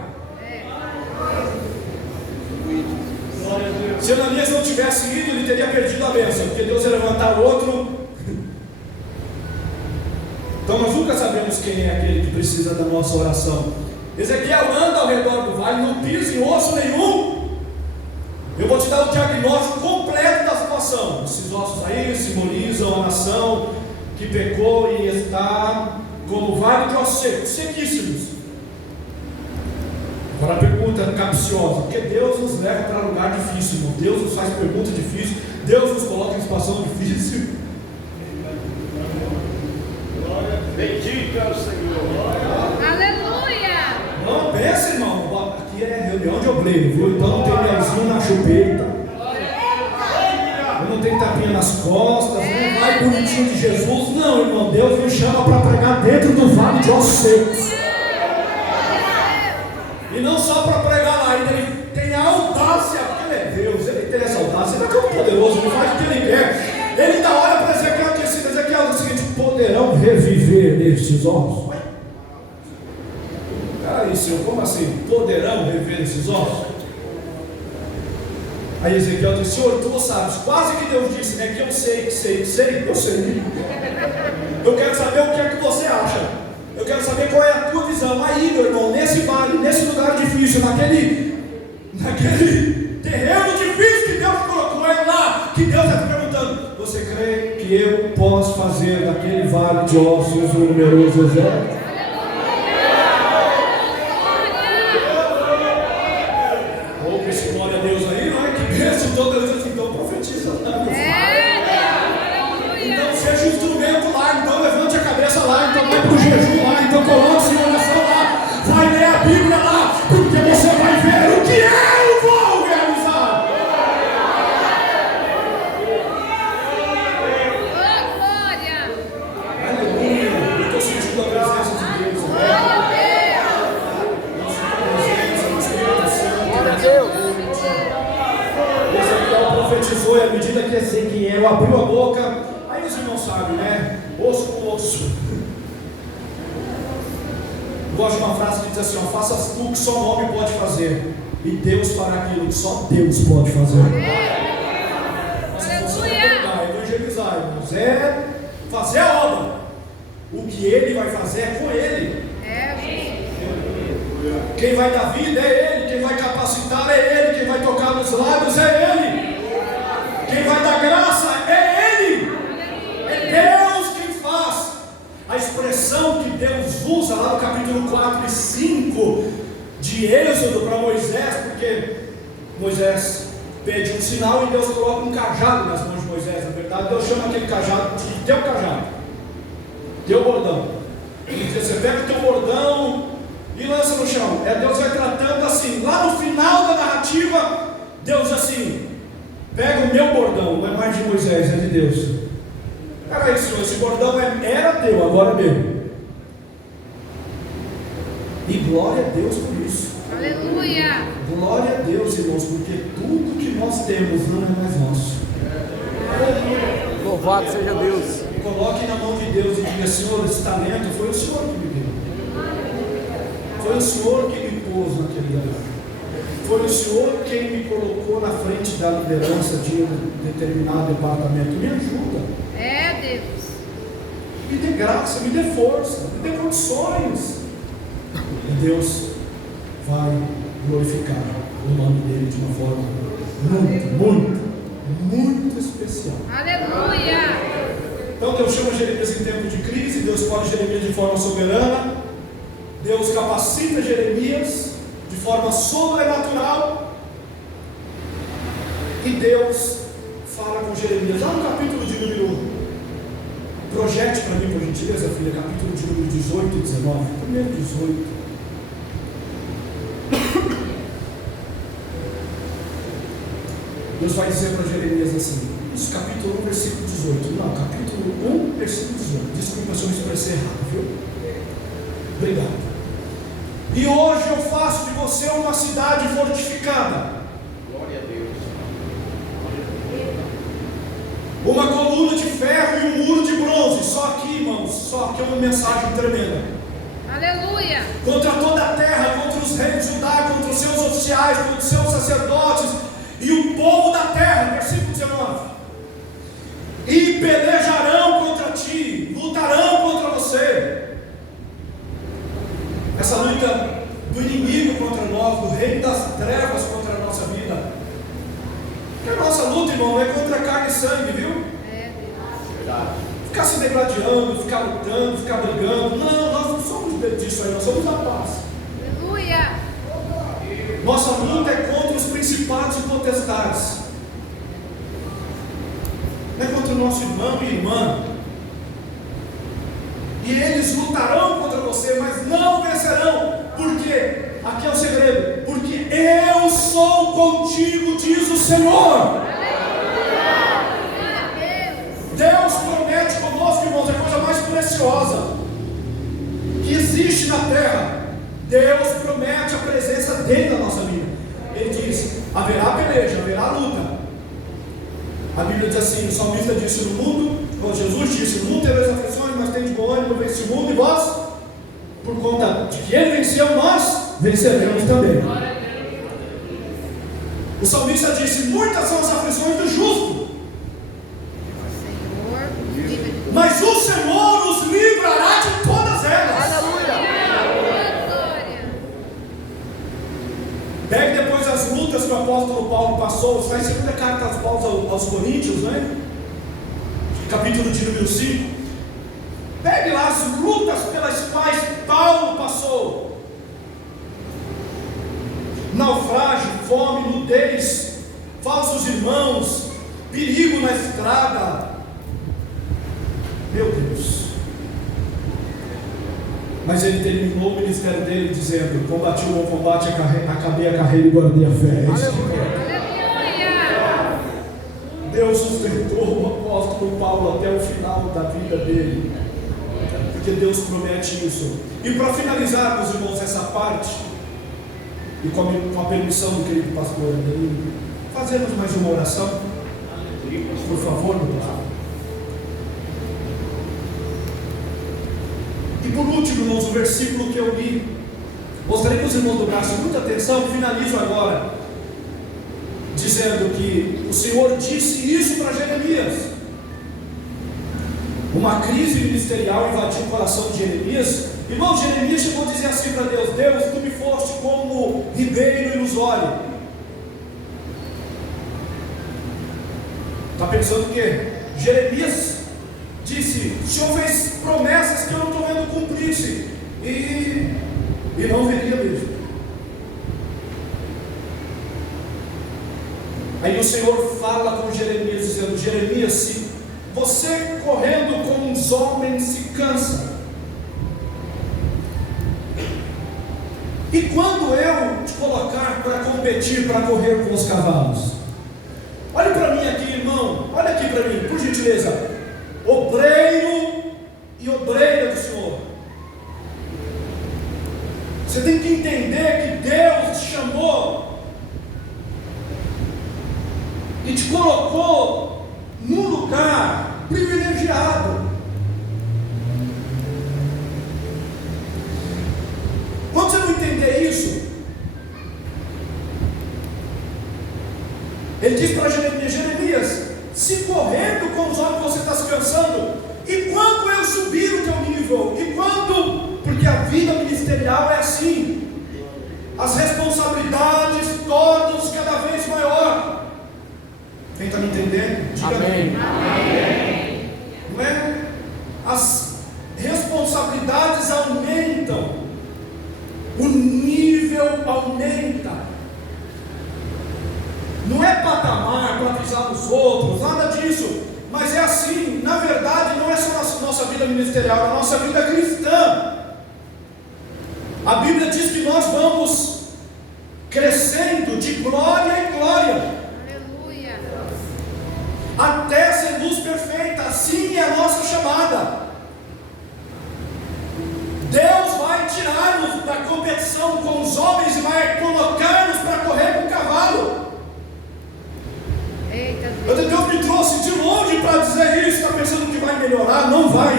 Se Ananias não tivesse ido, ele teria perdido a bênção, porque Deus ia levantar outro. Então nós nunca sabemos quem é aquele que precisa da nossa oração. Ezequiel anda ao redor do vale, não pisa em osso nenhum. Eu vou te dar o diagnóstico completo da situação. Esses ossos aí simbolizam a nação que pecou e está como vale de ossos secos, sequíssimos. Agora a pergunta capciosa: porque Deus nos leva para lugar difícil, irmão? Deus nos faz pergunta difícil, Deus nos coloca em situação difícil. Bendito é o Senhor. Aleluia. Não pensa, irmão, aqui é reunião de obreiro, viu? Então não tem melzinho na chupeta, não tem tapinha nas costas, não vai bonitinho de Jesus. Não, irmão, Deus nos chama para pregar dentro do vale de ossos secos. E não só para pregar lá, ainda ele tem a audácia, porque ele é Deus, ele tem essa audácia, ele é tão poderoso, ele faz o que ele quer. Ele ainda olha para Ezequiel e diz: Ezequiel, é o seguinte: poderão reviver nestes ossos? Peraí, Senhor, como assim? Poderão reviver nesses ossos? Aí Ezequiel diz: Senhor, tu sabes, quase que Deus disse, né? Que eu sei, eu sei. Eu quero saber o que é que você acha. Eu quero saber qual é a tua visão. Aí, meu irmão, nesse vale, nesse lugar difícil, naquele terreno difícil que Deus colocou ele lá, que Deus está te perguntando: você crê que eu posso fazer daquele vale de ossos um numeroso exército? Ouve esse glória a Deus aí, não é? Que bênção, todas as vezes, então profetiza lá. Então seja um instrumento lá, então levante a cabeça lá, então vai para o jejum lá, então coloque-se em oração lá, vai ler a Bíblia lá, porque você vai ver o que eu vou realizar. Glória. Aleluia, eu estou sentindo a presença de Deus. Glória a Deus. Ezequiel profetizou, e à medida que Ezequiel abriu a boca, aí os irmãos sabem, né? Osso com osso. Gosto de uma frase que diz assim: ó, faça tu o que só um homem pode fazer, e Deus fará aquilo que só Deus pode fazer. Você vai evangelizar, irmãos, é fazer a obra. O que Ele vai fazer é com Ele. Quem vai dar vida é Ele, quem vai capacitar é Ele, quem vai tocar nos lábios é Ele, quem vai dar graça é Ele. É Deus quem faz. A expressão que Deus usa lá no capítulo 4 e 5 de Êxodo para Moisés, porque Moisés pede um sinal e Deus coloca um cajado nas mãos de Moisés. Na verdade, Deus chama aquele cajado de teu cajado, teu bordão. Ele diz: você pega o teu bordão e lança no chão. Deus vai tratando assim. Lá no final da narrativa, Deus assim: pega o meu bordão, não é mais de Moisés, é de Deus. Peraí, Senhor, esse bordão era teu, agora é meu. E glória a Deus por isso. Aleluia. Glória a Deus, irmãos, porque tudo que nós temos não é mais nosso. Louvado seja Deus. Coloque na mão de Deus e diga: Senhor, esse talento foi o Senhor que me deu. Foi o Senhor que me pôs naquele lugar. Foi o Senhor quem me colocou na frente da liderança de um determinado departamento. Me ajuda. Deus. Me dê graça, me dê força, me dê condições. E Deus vai glorificar o nome dele de uma forma muito especial. Aleluia. Então Deus chama Jeremias em tempo de crise, Deus escolhe Jeremias de forma soberana, Deus capacita Jeremias de forma sobrenatural, e Deus fala com Jeremias, lá no capítulo de número, projete para mim, por gentileza, filha, capítulo de número 18 e 19, primeiro 18. Deus vai dizer para Jeremias assim, isso capítulo 1, versículo 18, não, capítulo 1, versículo 18, desculpa vai ser errado, viu? Obrigado. E hoje eu faço de você uma cidade fortificada. Glória a Deus. Uma coluna de ferro e um muro de bronze. Só aqui, irmãos, só aqui é uma mensagem tremenda. Aleluia. Contra toda a terra, contra os reis de Judá, contra os seus oficiais, contra os seus sacerdotes e o povo da terra. Versículo 19. E pelejarão contra ti, lutarão contra você. Essa luta do inimigo contra nós, do reino das trevas contra a nossa vida. Porque a nossa luta, irmão, é contra carne e sangue, viu? Verdade. Ficar se degradando, ficar lutando, ficar brigando. Não, nós não somos disso aí, nós somos da paz. Aleluia. Nossa luta é contra os principados e potestades. Não é contra o nosso irmão e irmã. E eles lutarão contra você, mas não vencerão. Por quê? Aqui é o segredo. Porque eu sou contigo, diz o Senhor. Deus promete conosco, irmãos, a coisa mais preciosa que existe na terra. Deus promete a presença dele na nossa vida. Ele diz: haverá peleja, haverá luta. A Bíblia diz assim, o salmista disse no mundo, quando Jesus disse: no mundo tereis aflições, mas tem de bom ânimo, vence o mundo, e vós, por conta de que ele venceu, nós venceremos também. O salmista disse: muitas são as aflições do justo, mas o Senhor os livrará de todas elas. Pegue depois as lutas que o apóstolo Paulo passou. Está em segunda carta de Paulo aos Coríntios, né? Capítulo de número 5. Pegue lá as lutas pelas quais Paulo passou: naufrágio, fome, nudez, falsos irmãos, perigo na estrada. Meu Deus. Mas ele terminou o ministério dele dizendo: combati o bom combate, acabei a carreira e guardei a fé. Deus sustentou o apóstolo Paulo até o final da vida dele, porque Deus promete isso. E para finalizarmos, irmãos, essa parte, e com a permissão do querido pastor Danilo, fazemos mais uma oração, por favor, meu pastor. E por último, irmãos, o versículo que eu li, gostaria que os irmãos dobrassem muita atenção. Finalizo agora dizendo que o Senhor disse isso para Jeremias. Uma crise ministerial invadiu o coração de Jeremias. Irmão, Jeremias chegou a dizer assim para Deus: Deus, tu me foste como ribeiro ilusório. Está pensando o quê? Jeremias disse: o Senhor fez promessas que eu não estou vendo cumprir-se, e não veria mesmo. Aí o Senhor fala com Jeremias, dizendo: Jeremias, se você correndo com os homens se cansa, e quando eu te colocar para competir, para correr com os cavalos? Olhe para mim aqui, irmão, olha aqui para mim, por gentileza. Obreiro e obreira do Senhor, você tem que entender que Deus te chamou e te colocou num lugar privilegiado. Quando você não entender isso, ele diz para Jeremias: Jeremias, se correndo com os homens você está se cansando, e quando eu subir o teu nível, e quando, porque a vida ministerial é assim, as responsabilidades tornam-se cada vez maior. Quem está me entendendo? Diga amém. Amém. Não é? As responsabilidades aumentam, o nível aumenta. Não é patamar para avisar os outros, nada disso. Mas é assim, na verdade, não é só a nossa vida ministerial, é a nossa vida cristã. A Bíblia diz que nós vamos crescendo de glória em glória. Aleluia. Até ser luz perfeita. Assim é a nossa chamada.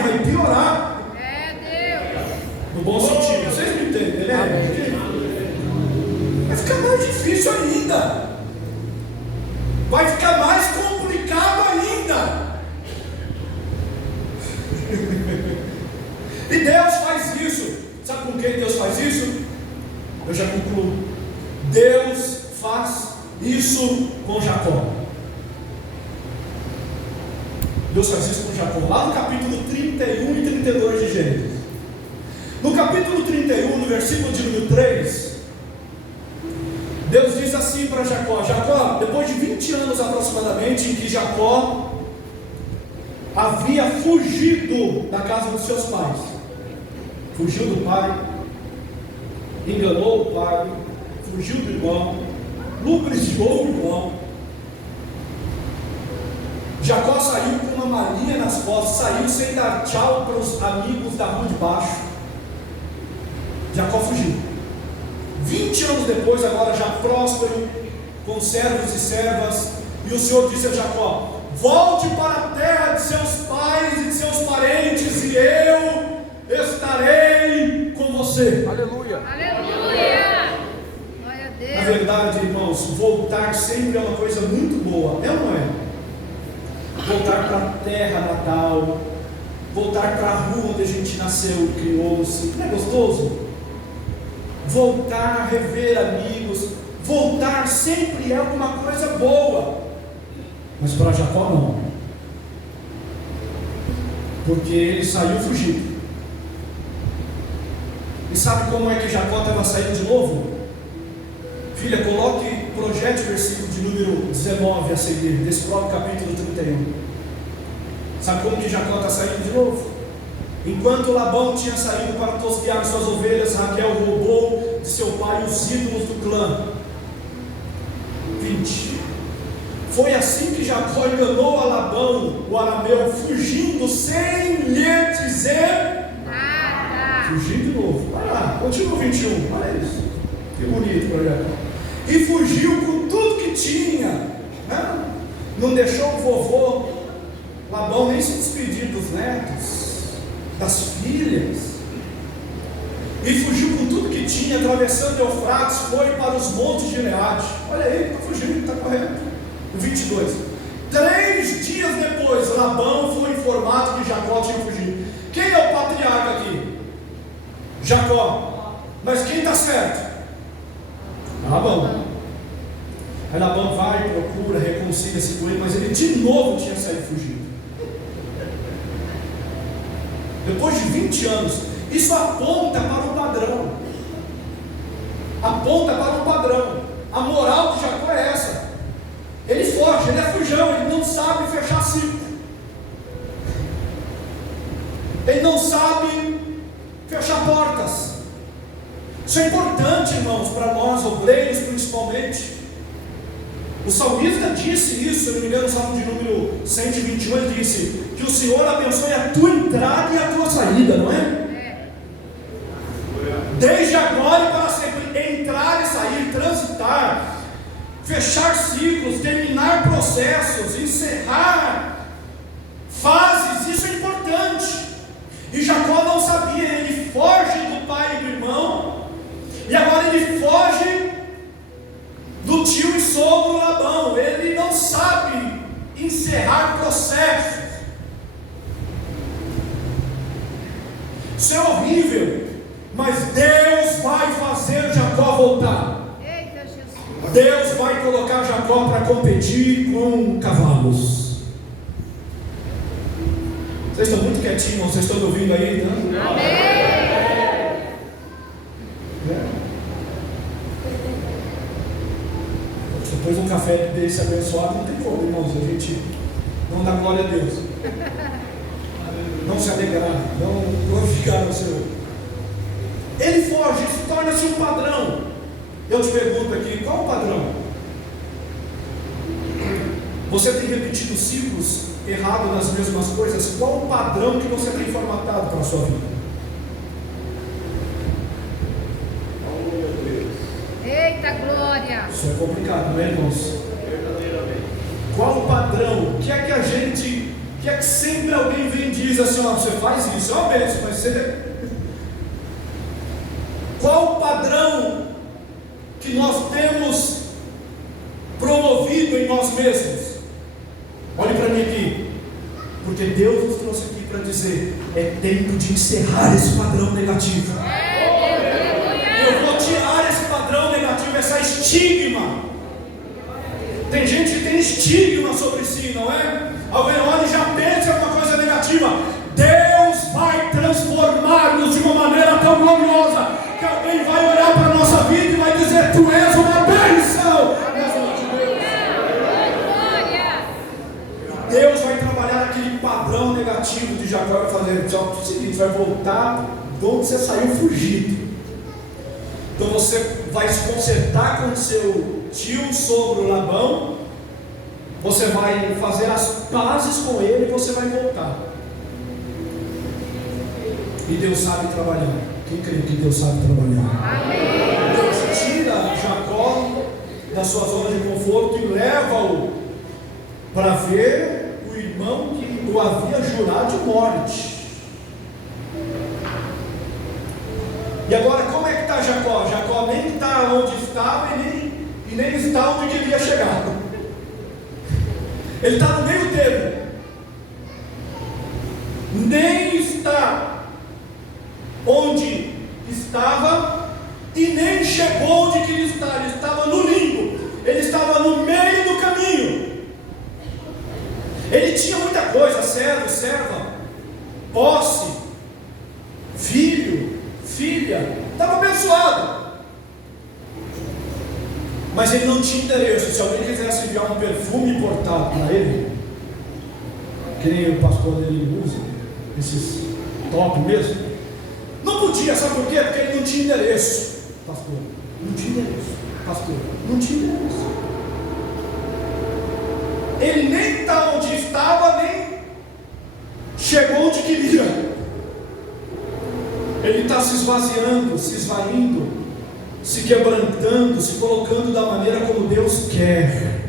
vai piorar. Deus. No bom sentido, vocês me entendem, né? Vai ficar mais difícil ainda. Vai ficar mais complicado ainda. E Deus faz isso. Sabe com quem Deus faz isso? Eu já concluo. Deus faz isso com Jacó. Deus faz isso com Jacó. Lá no capítulo 31 e 32 de Gênesis. No capítulo 31, no versículo de número 3, Deus diz assim para Jacó: Jacó, depois de 20 anos aproximadamente, em que Jacó havia fugido da casa dos seus pais, fugiu do pai, enganou o pai, fugiu do irmão, lubriciou o irmão. Jacó saiu com uma malinha nas costas, saiu sem dar tchau para os amigos da rua de baixo. Jacó fugiu. 20 anos depois, agora já próspero, com servos e servas, e o Senhor disse a Jacó: volte para a terra de seus pais e de seus parentes, e eu estarei com você. Aleluia. Aleluia. Glória a Deus. Na verdade, irmãos, voltar sempre é uma coisa muito boa, é ou não é? Voltar para a terra natal, voltar para a rua onde a gente nasceu e criou-se, não é gostoso? Voltar, rever amigos, voltar sempre é alguma coisa boa. Mas para Jacó não, porque ele saiu fugido. E sabe como é que Jacó estava saindo de novo? Filha, projete o versículo de número 19 a seguir, desse próprio capítulo 31. Sabe como que Jacó está saindo de novo? Enquanto Labão tinha saído para tosquear suas ovelhas, Raquel roubou de seu pai os ídolos do clã. 20. Foi assim que Jacó enganou a Labão, o arameu, fugindo sem lhe dizer Nada. Fugiu de novo. Vai lá, continua o 21. Olha isso. Que bonito para Jacó. E fugiu com tudo que tinha. Né? Não deixou o vovô Labão nem se despedir dos netos, das filhas. E fugiu com tudo que tinha, atravessando Eufrates, foi para os montes de Gileade. Olha aí, está fugindo, está correto. O 22. 3 dias depois, Labão foi informado que Jacó tinha fugido. Quem é o patriarca aqui? Jacó. Mas quem está certo? Labão. Aí Labão vai, procura, reconcilia-se com ele, mas ele de novo tinha saído fugido. Depois de 20 anos, isso aponta para um padrão. Aponta para um padrão. A moral de Jacó é essa. Ele foge, ele é fujão, ele não sabe fechar ciclo. Ele não sabe fechar portas. Isso é importante, irmãos, para nós, obreiros principalmente. O salmista disse isso, se não me engano, no Salmo de número 121, ele disse que o Senhor abençoe a tua entrada e a tua saída, não é? Desde agora e para sempre, entrar e sair, transitar, fechar ciclos, terminar processos, encerrar fases, isso é importante. E Jacó não sabia, ele foge do pai e do irmão, e agora ele foge do tio e sogro Labão. Ele não sabe encerrar processos. Isso é horrível, mas Deus vai fazer Jacó voltar. Eita, Jesus. Deus vai colocar Jacó para competir com cavalos. Vocês estão muito quietinhos, vocês estão me ouvindo aí, né? Amém. Depois um café desse abençoado, não tem como, irmãos, a gente não dá glória a Deus, não se alegrar, não glorificar o Senhor. Ele foge, isso torna-se um padrão. Eu te pergunto aqui, qual o padrão? Você tem repetido ciclos errados nas mesmas coisas? Qual o padrão que você tem formatado para a sua vida? Eita glória. Isso é complicado, não é, irmãos? Qual o padrão? O que é que a gente que é que sempre alguém vem e diz assim: ó, você faz isso, é uma bênção, mas você... Qual o padrão que nós temos promovido em nós mesmos? Olhe para mim aqui, porque Deus nos trouxe aqui para dizer: é tempo de encerrar esse padrão negativo. Eu vou tirar esse padrão negativo, essa estigma. Tem gente que tem estigma sobre si, não é? Alguém olha e já pensa em uma coisa negativa. Deus vai transformar-nos de uma maneira tão gloriosa que alguém vai olhar para a nossa vida e vai dizer: tu és uma bênção. Deus vai trabalhar aquele padrão negativo de Jacó e vai fazer o seguinte: vai voltar de onde você saiu fugido. Então você vai se consertar com seu tio, sogro Labão, você vai fazer as pazes com ele e você vai voltar. E Deus sabe trabalhar. Quem crê que Deus sabe trabalhar? Amém. Deus tira Jacó da sua zona de conforto e leva-o para ver o irmão que o havia jurado de morte. E agora, como é que está Jacó? Jacó nem está onde estava e nem está onde queria chegar. Ele está no meio termo. Nem está onde estava e nem chegou onde queria estar. Ele estava no limbo. Ele estava no meio do caminho. Ele tinha muita coisa: servo, serva, posse, filho, filha. Estava abençoado. Mas ele não tinha interesse. Se alguém quisesse enviar um perfume importado para ele, que nem o pastor dele usa, esses top mesmo, não podia. Sabe por quê? Porque ele não tinha endereço. Pastor, não tinha endereço. Pastor, não tinha endereço. Ele nem está onde estava, nem chegou onde queria. Ele está se esvaziando, se esvaindo, se quebrantando, se colocando da maneira como Deus quer.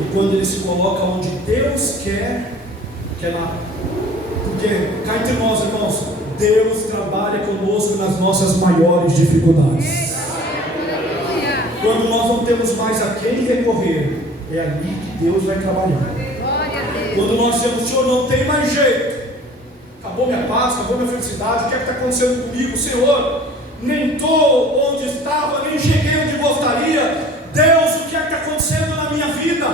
E quando ele se coloca onde Deus quer, porque cá entre nós, irmãos, Deus trabalha conosco nas nossas maiores dificuldades. Quando nós não temos mais a quem recorrer, é ali que Deus vai trabalhar. Quando nós dizemos: Senhor, não tem mais jeito, acabou minha paz, acabou minha felicidade, o que é que está acontecendo comigo? Senhor, nem estou onde estava, nem cheguei onde gostaria. Deus, o que é que está acontecendo na minha vida?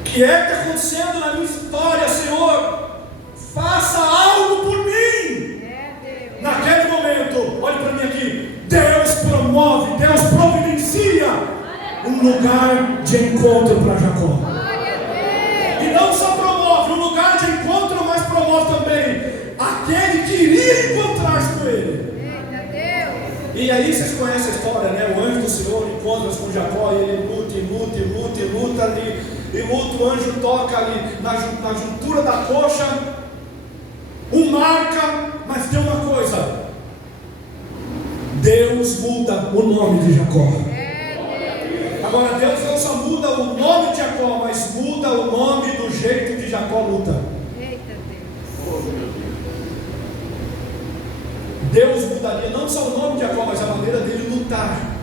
O que é que está acontecendo na minha história, Senhor? Faça algo por mim. Naquele momento, olhe para mim aqui, Deus promove, Deus providencia um lugar de encontro para Jacó. E não só promove um lugar de encontro, mas promove também aquele que iria encontrar-se com ele. E aí vocês conhecem a história, né? O anjo do Senhor encontra-se com Jacó e ele luta ali, e luta. O anjo toca ali na juntura da coxa, marca, mas tem uma coisa: Deus muda o nome de Jacó. Agora, Deus não só muda o nome de Jacó, mas muda o nome do jeito que Jacó luta. Deus mudaria não só o nome de Jacó, mas a maneira dele lutar.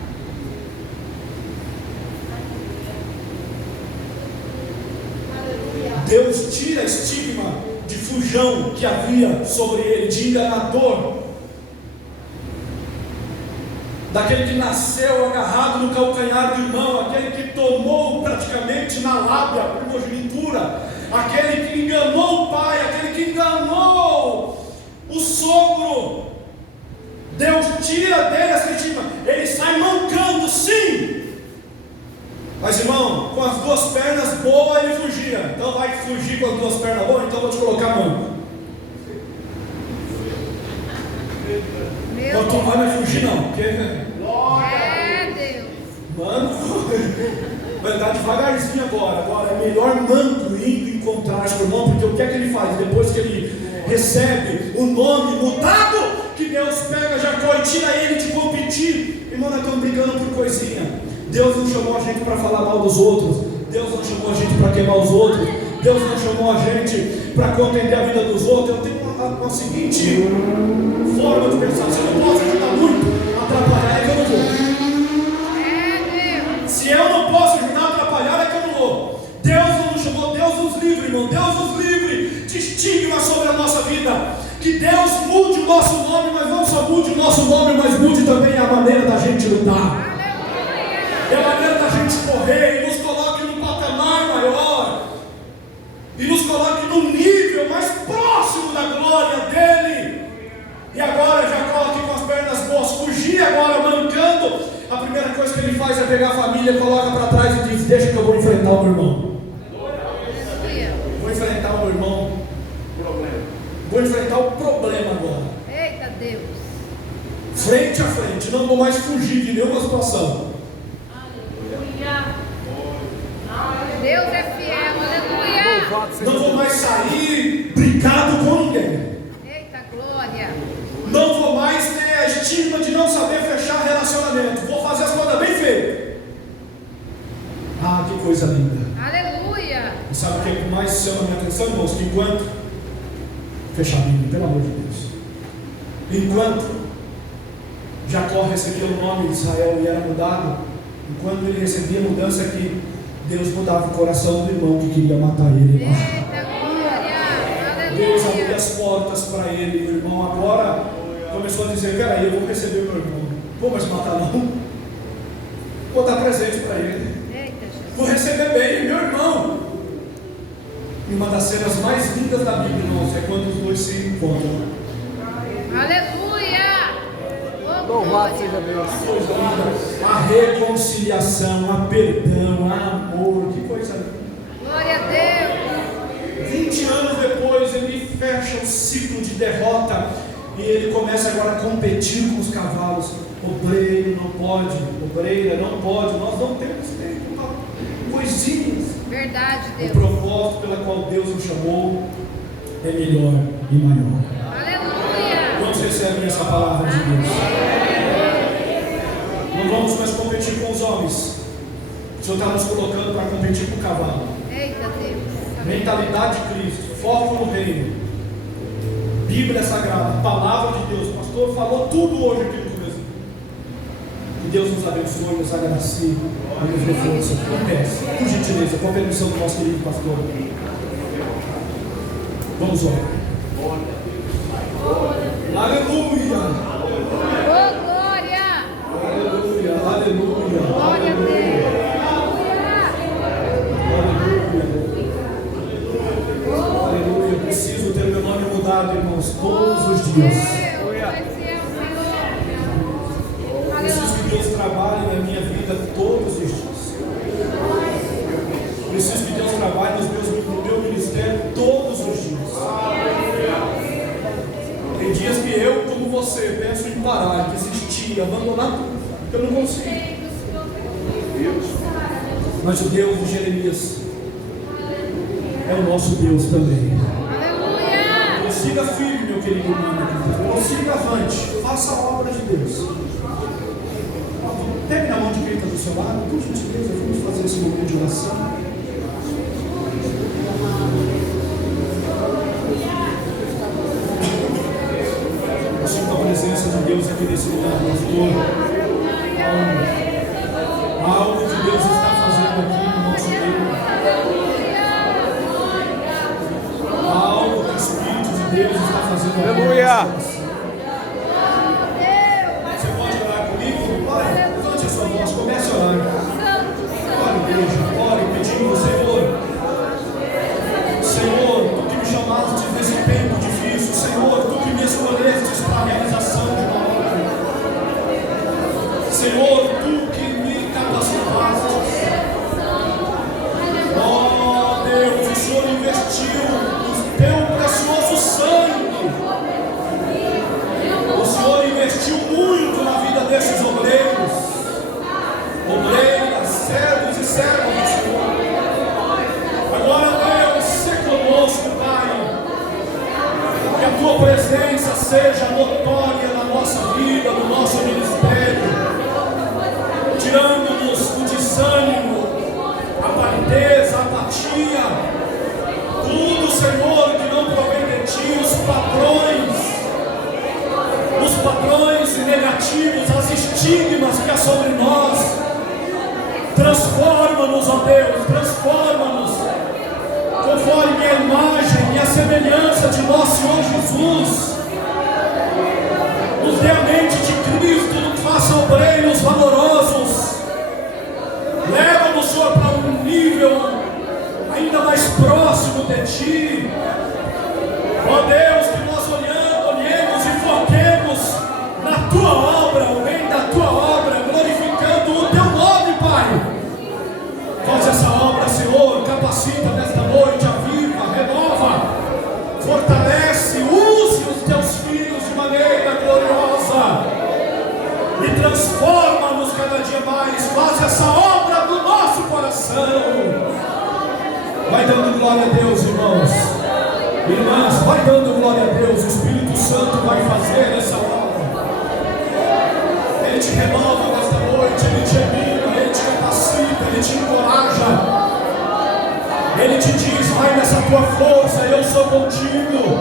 Deus tira a estigma de fujão que havia sobre ele, de enganador, daquele que nasceu agarrado no calcanhar do irmão, aquele que tomou praticamente na lábia a primogenitura, aquele que enganou o pai, aquele que enganou o sogro. Deus tira dele essa estigma. Ele sai mancando, sim, mas irmão, com as duas pernas boas ele fugia. Então vai fugir com as duas pernas boas, então vou te colocar manco. Então tu não vai mais fugir não, porque mano, vai andar devagarzinho agora é melhor manco indo encontrar-se com o irmão, porque o que é que ele faz? Depois que ele recebe o nome mudado, que Deus pega Jacó e tira ele de competir. Irmão, nós estamos brigando por coisinha. Deus não chamou a gente para falar mal dos outros. Deus não chamou a gente para queimar os outros. Deus não chamou a gente para contender a vida dos outros. Eu tenho uma seguinte forma de pensar: se eu não posso ajudar muito, atrapalhar, é que eu não vou. Se eu não posso ajudar a atrapalhar, é que eu não vou. Deus não nos chamou. Deus nos livre, irmão. Deus nos livre de estigma sobre a nossa vida. Que Deus mude o nosso nome, mas não só mude o nosso nome, mas mude também a maneira da gente lutar. É a maneira da gente correr e nos coloque num patamar maior. E nos coloque num nível mais próximo da glória dele. E agora Jacó aqui com as pernas boas, fugir agora mancando. A primeira coisa que ele faz é pegar a família, coloca para trás e diz: deixa que eu vou enfrentar o meu irmão. Vou enfrentar o meu irmão. Vou enfrentar o problema agora. Eita Deus. Frente a frente, não vou mais fugir de nenhuma situação. Deus é fiel, aleluia. Não vou mais sair brigado com ninguém. Eita glória. Não vou mais ter a estigma de não saber fechar relacionamento. Vou fazer as coisas bem feitas. Ah, que coisa linda. Aleluia. E sabe o que mais chama a minha atenção, irmãos? Que enquanto, fecha a Bíblia, pelo amor de Deus. Enquanto Jacó recebia o nome de Israel e era mudado, enquanto ele recebia a mudança aqui, Deus mudava o coração do irmão que queria matar ele. Eita glória. Deus abria Aleluia. as portas para ele. O irmão agora começou a dizer: peraí, eu vou receber meu irmão. Vou mais matar não. Vou dar presente para ele. Eita Jesus. Vou receber bem meu irmão. E uma das cenas mais lindas da Bíblia, irmãos, é quando os dois se encontram. Aleluia. Oh, Louvado glória. seja Deus. Que coisa linda. A reconciliação, a perdão, a amor. Que coisa linda. Glória a Deus. 20 anos depois, ele fecha o ciclo de derrota e ele começa agora a competir com os cavalos. Obreiro não pode, obreira não pode, nós não temos tempo para coisinhas. Verdade, O Deus. propósito pela qual Deus nos chamou é melhor e maior. Aleluia. Quantos recebem essa palavra de Deus? Não vamos mais competir com os homens. O Senhor está nos colocando para competir com o cavalo. Eita Deus. Mentalidade de Cristo, foco no reino, Bíblia Sagrada, Palavra de Deus. O pastor falou tudo hoje aqui no começo. Que Deus nos abençoe, nos agracie e nos dê força. Por gentileza, com a permissão do nosso querido pastor. Vamos orar. Aleluia! Oh glória. Aleluia! Aleluia! Glória a Deus. Aleluia! Eu preciso ter meu nome mudado, irmãos, todos os dias. Preciso que Deus trabalhe na minha vida todos os dias. Preciso que Deus trabalhe no meu ministério todos os dias. Tem dias que eu, como você, penso em parar, desistir, abandonar tudo. Eu não consigo. Mas o Deus de Jeremias é o nosso Deus também. Aleluia. Prossiga firme, meu querido irmão. Prossiga avante. Faça a obra de Deus. Pegue na mão de quem está do seu lado, por gentileza, vamos fazer esse momento de oração. Eu sinto a presença de Deus aqui nesse lugar, pastor. Algo que Deus está fazendo aqui no nosso meio. Algo que o Espírito de Deus está fazendo aqui. Aleluia. Você pode orar comigo? Pai, levante a sua voz, comece a orar. Ore, igreja, ore pedindo, Senhor, tu que me chamaste nesse tempo difícil, Senhor, tu que me escolheste para a realização de uma obra. Senhor, tu que me capacitaste. Oh Deus, o Senhor investiu no teu precioso sangue. O Senhor investiu muito na vida desses obreiros, obreiras, servos e servas do Senhor. Agora, Deus, se conosco, Pai, que a tua presença seja notória na nossa vida, no nosso ministério, tirando-nos o desânimo, a partida. apatia, tudo, Senhor, que não provém de Ti, os padrões negativos, as estigmas que há sobre nós. Transforma-nos, ó Deus, transforma-nos conforme a imagem e a semelhança de nosso Senhor Jesus. Nos dê a mente de Cristo, nos faça obreiros valorosos. Leva-nos, Senhor, para um nível ainda mais próximo de Ti. Ó Deus, que nós olhemos e foquemos na Tua obra, o bem da Tua obra, glorificando o Teu nome, Pai. Faz essa obra, Senhor, capacita nesta noite, aviva, renova, fortalece, use os Teus filhos de maneira gloriosa e transforma-nos cada dia mais. Faz essa obra do nosso coração. Vai dando glória a Deus, irmãos. Irmãs, vai dando glória a Deus. O Espírito Santo vai fazer essa obra. Ele te renova nesta noite, Ele te anima, Ele te capacita, Ele te encoraja. Ele te diz: vai nessa tua força, eu sou contigo.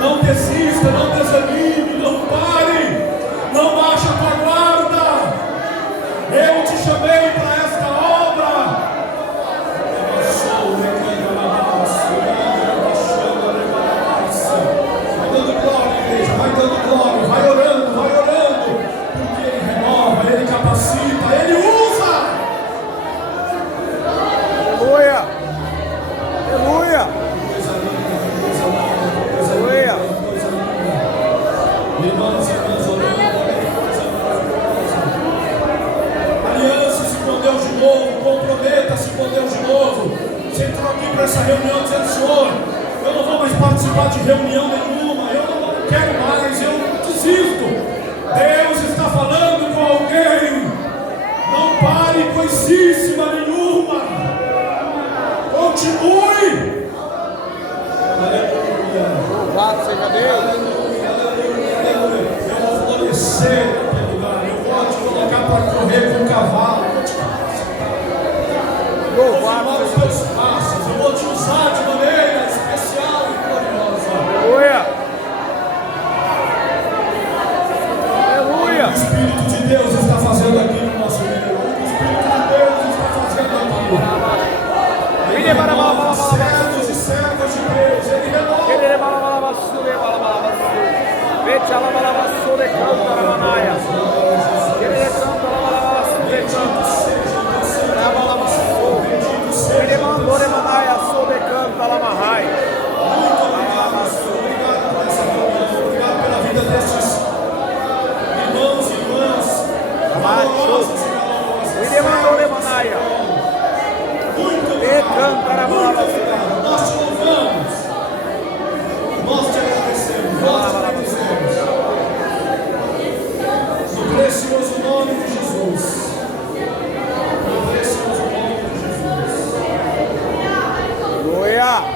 Não desista, não desanime, não pare, não baixe a tua guarda. Eu te chamei para esta obra. Vai dando glória, igreja, vai dando glória, vai orando, porque Ele renova, Ele capacita, Ele usa. Aleluia. Aleluia. Aleluia. Irmãos e irmãs orando, aliança-se com Deus de novo, comprometa-se com Deus de novo. Você entrou aqui para essa reunião dizendo: Senhor, eu não vou mais participar de reunião nenhuma, eu não quero mais, eu desisto. Deus está falando com alguém. Não pare coisíssima nenhuma. Continue. Aleluia. Louvado seja Deus. Aleluia, aleluia, aleluia. Eu vou florescer no teu lugar. Eu vou te colocar para correr com o cavalo. Eu vou te capacitar. Louvado Os seja Deus. teus passos. Eu vou te usar de maneira especial e gloriosa. Aleluia. O Aleluia. Espírito de Deus está fazendo aqui no nosso meio. O Espírito de Deus está fazendo aqui. Ele renova servos e servas de Deus. Ele renova. Muito obrigado, Senhor. Obrigado por essa reunião. Obrigado pela vida destes irmãos e irmãs valorosos e valorosas. Muito obrigado. Muito obrigado. Nós te louvamos. Nós te agradecemos. Nós te agradecemos. No precioso nome de Jesus. No precioso nome de Jesus. Aleluia.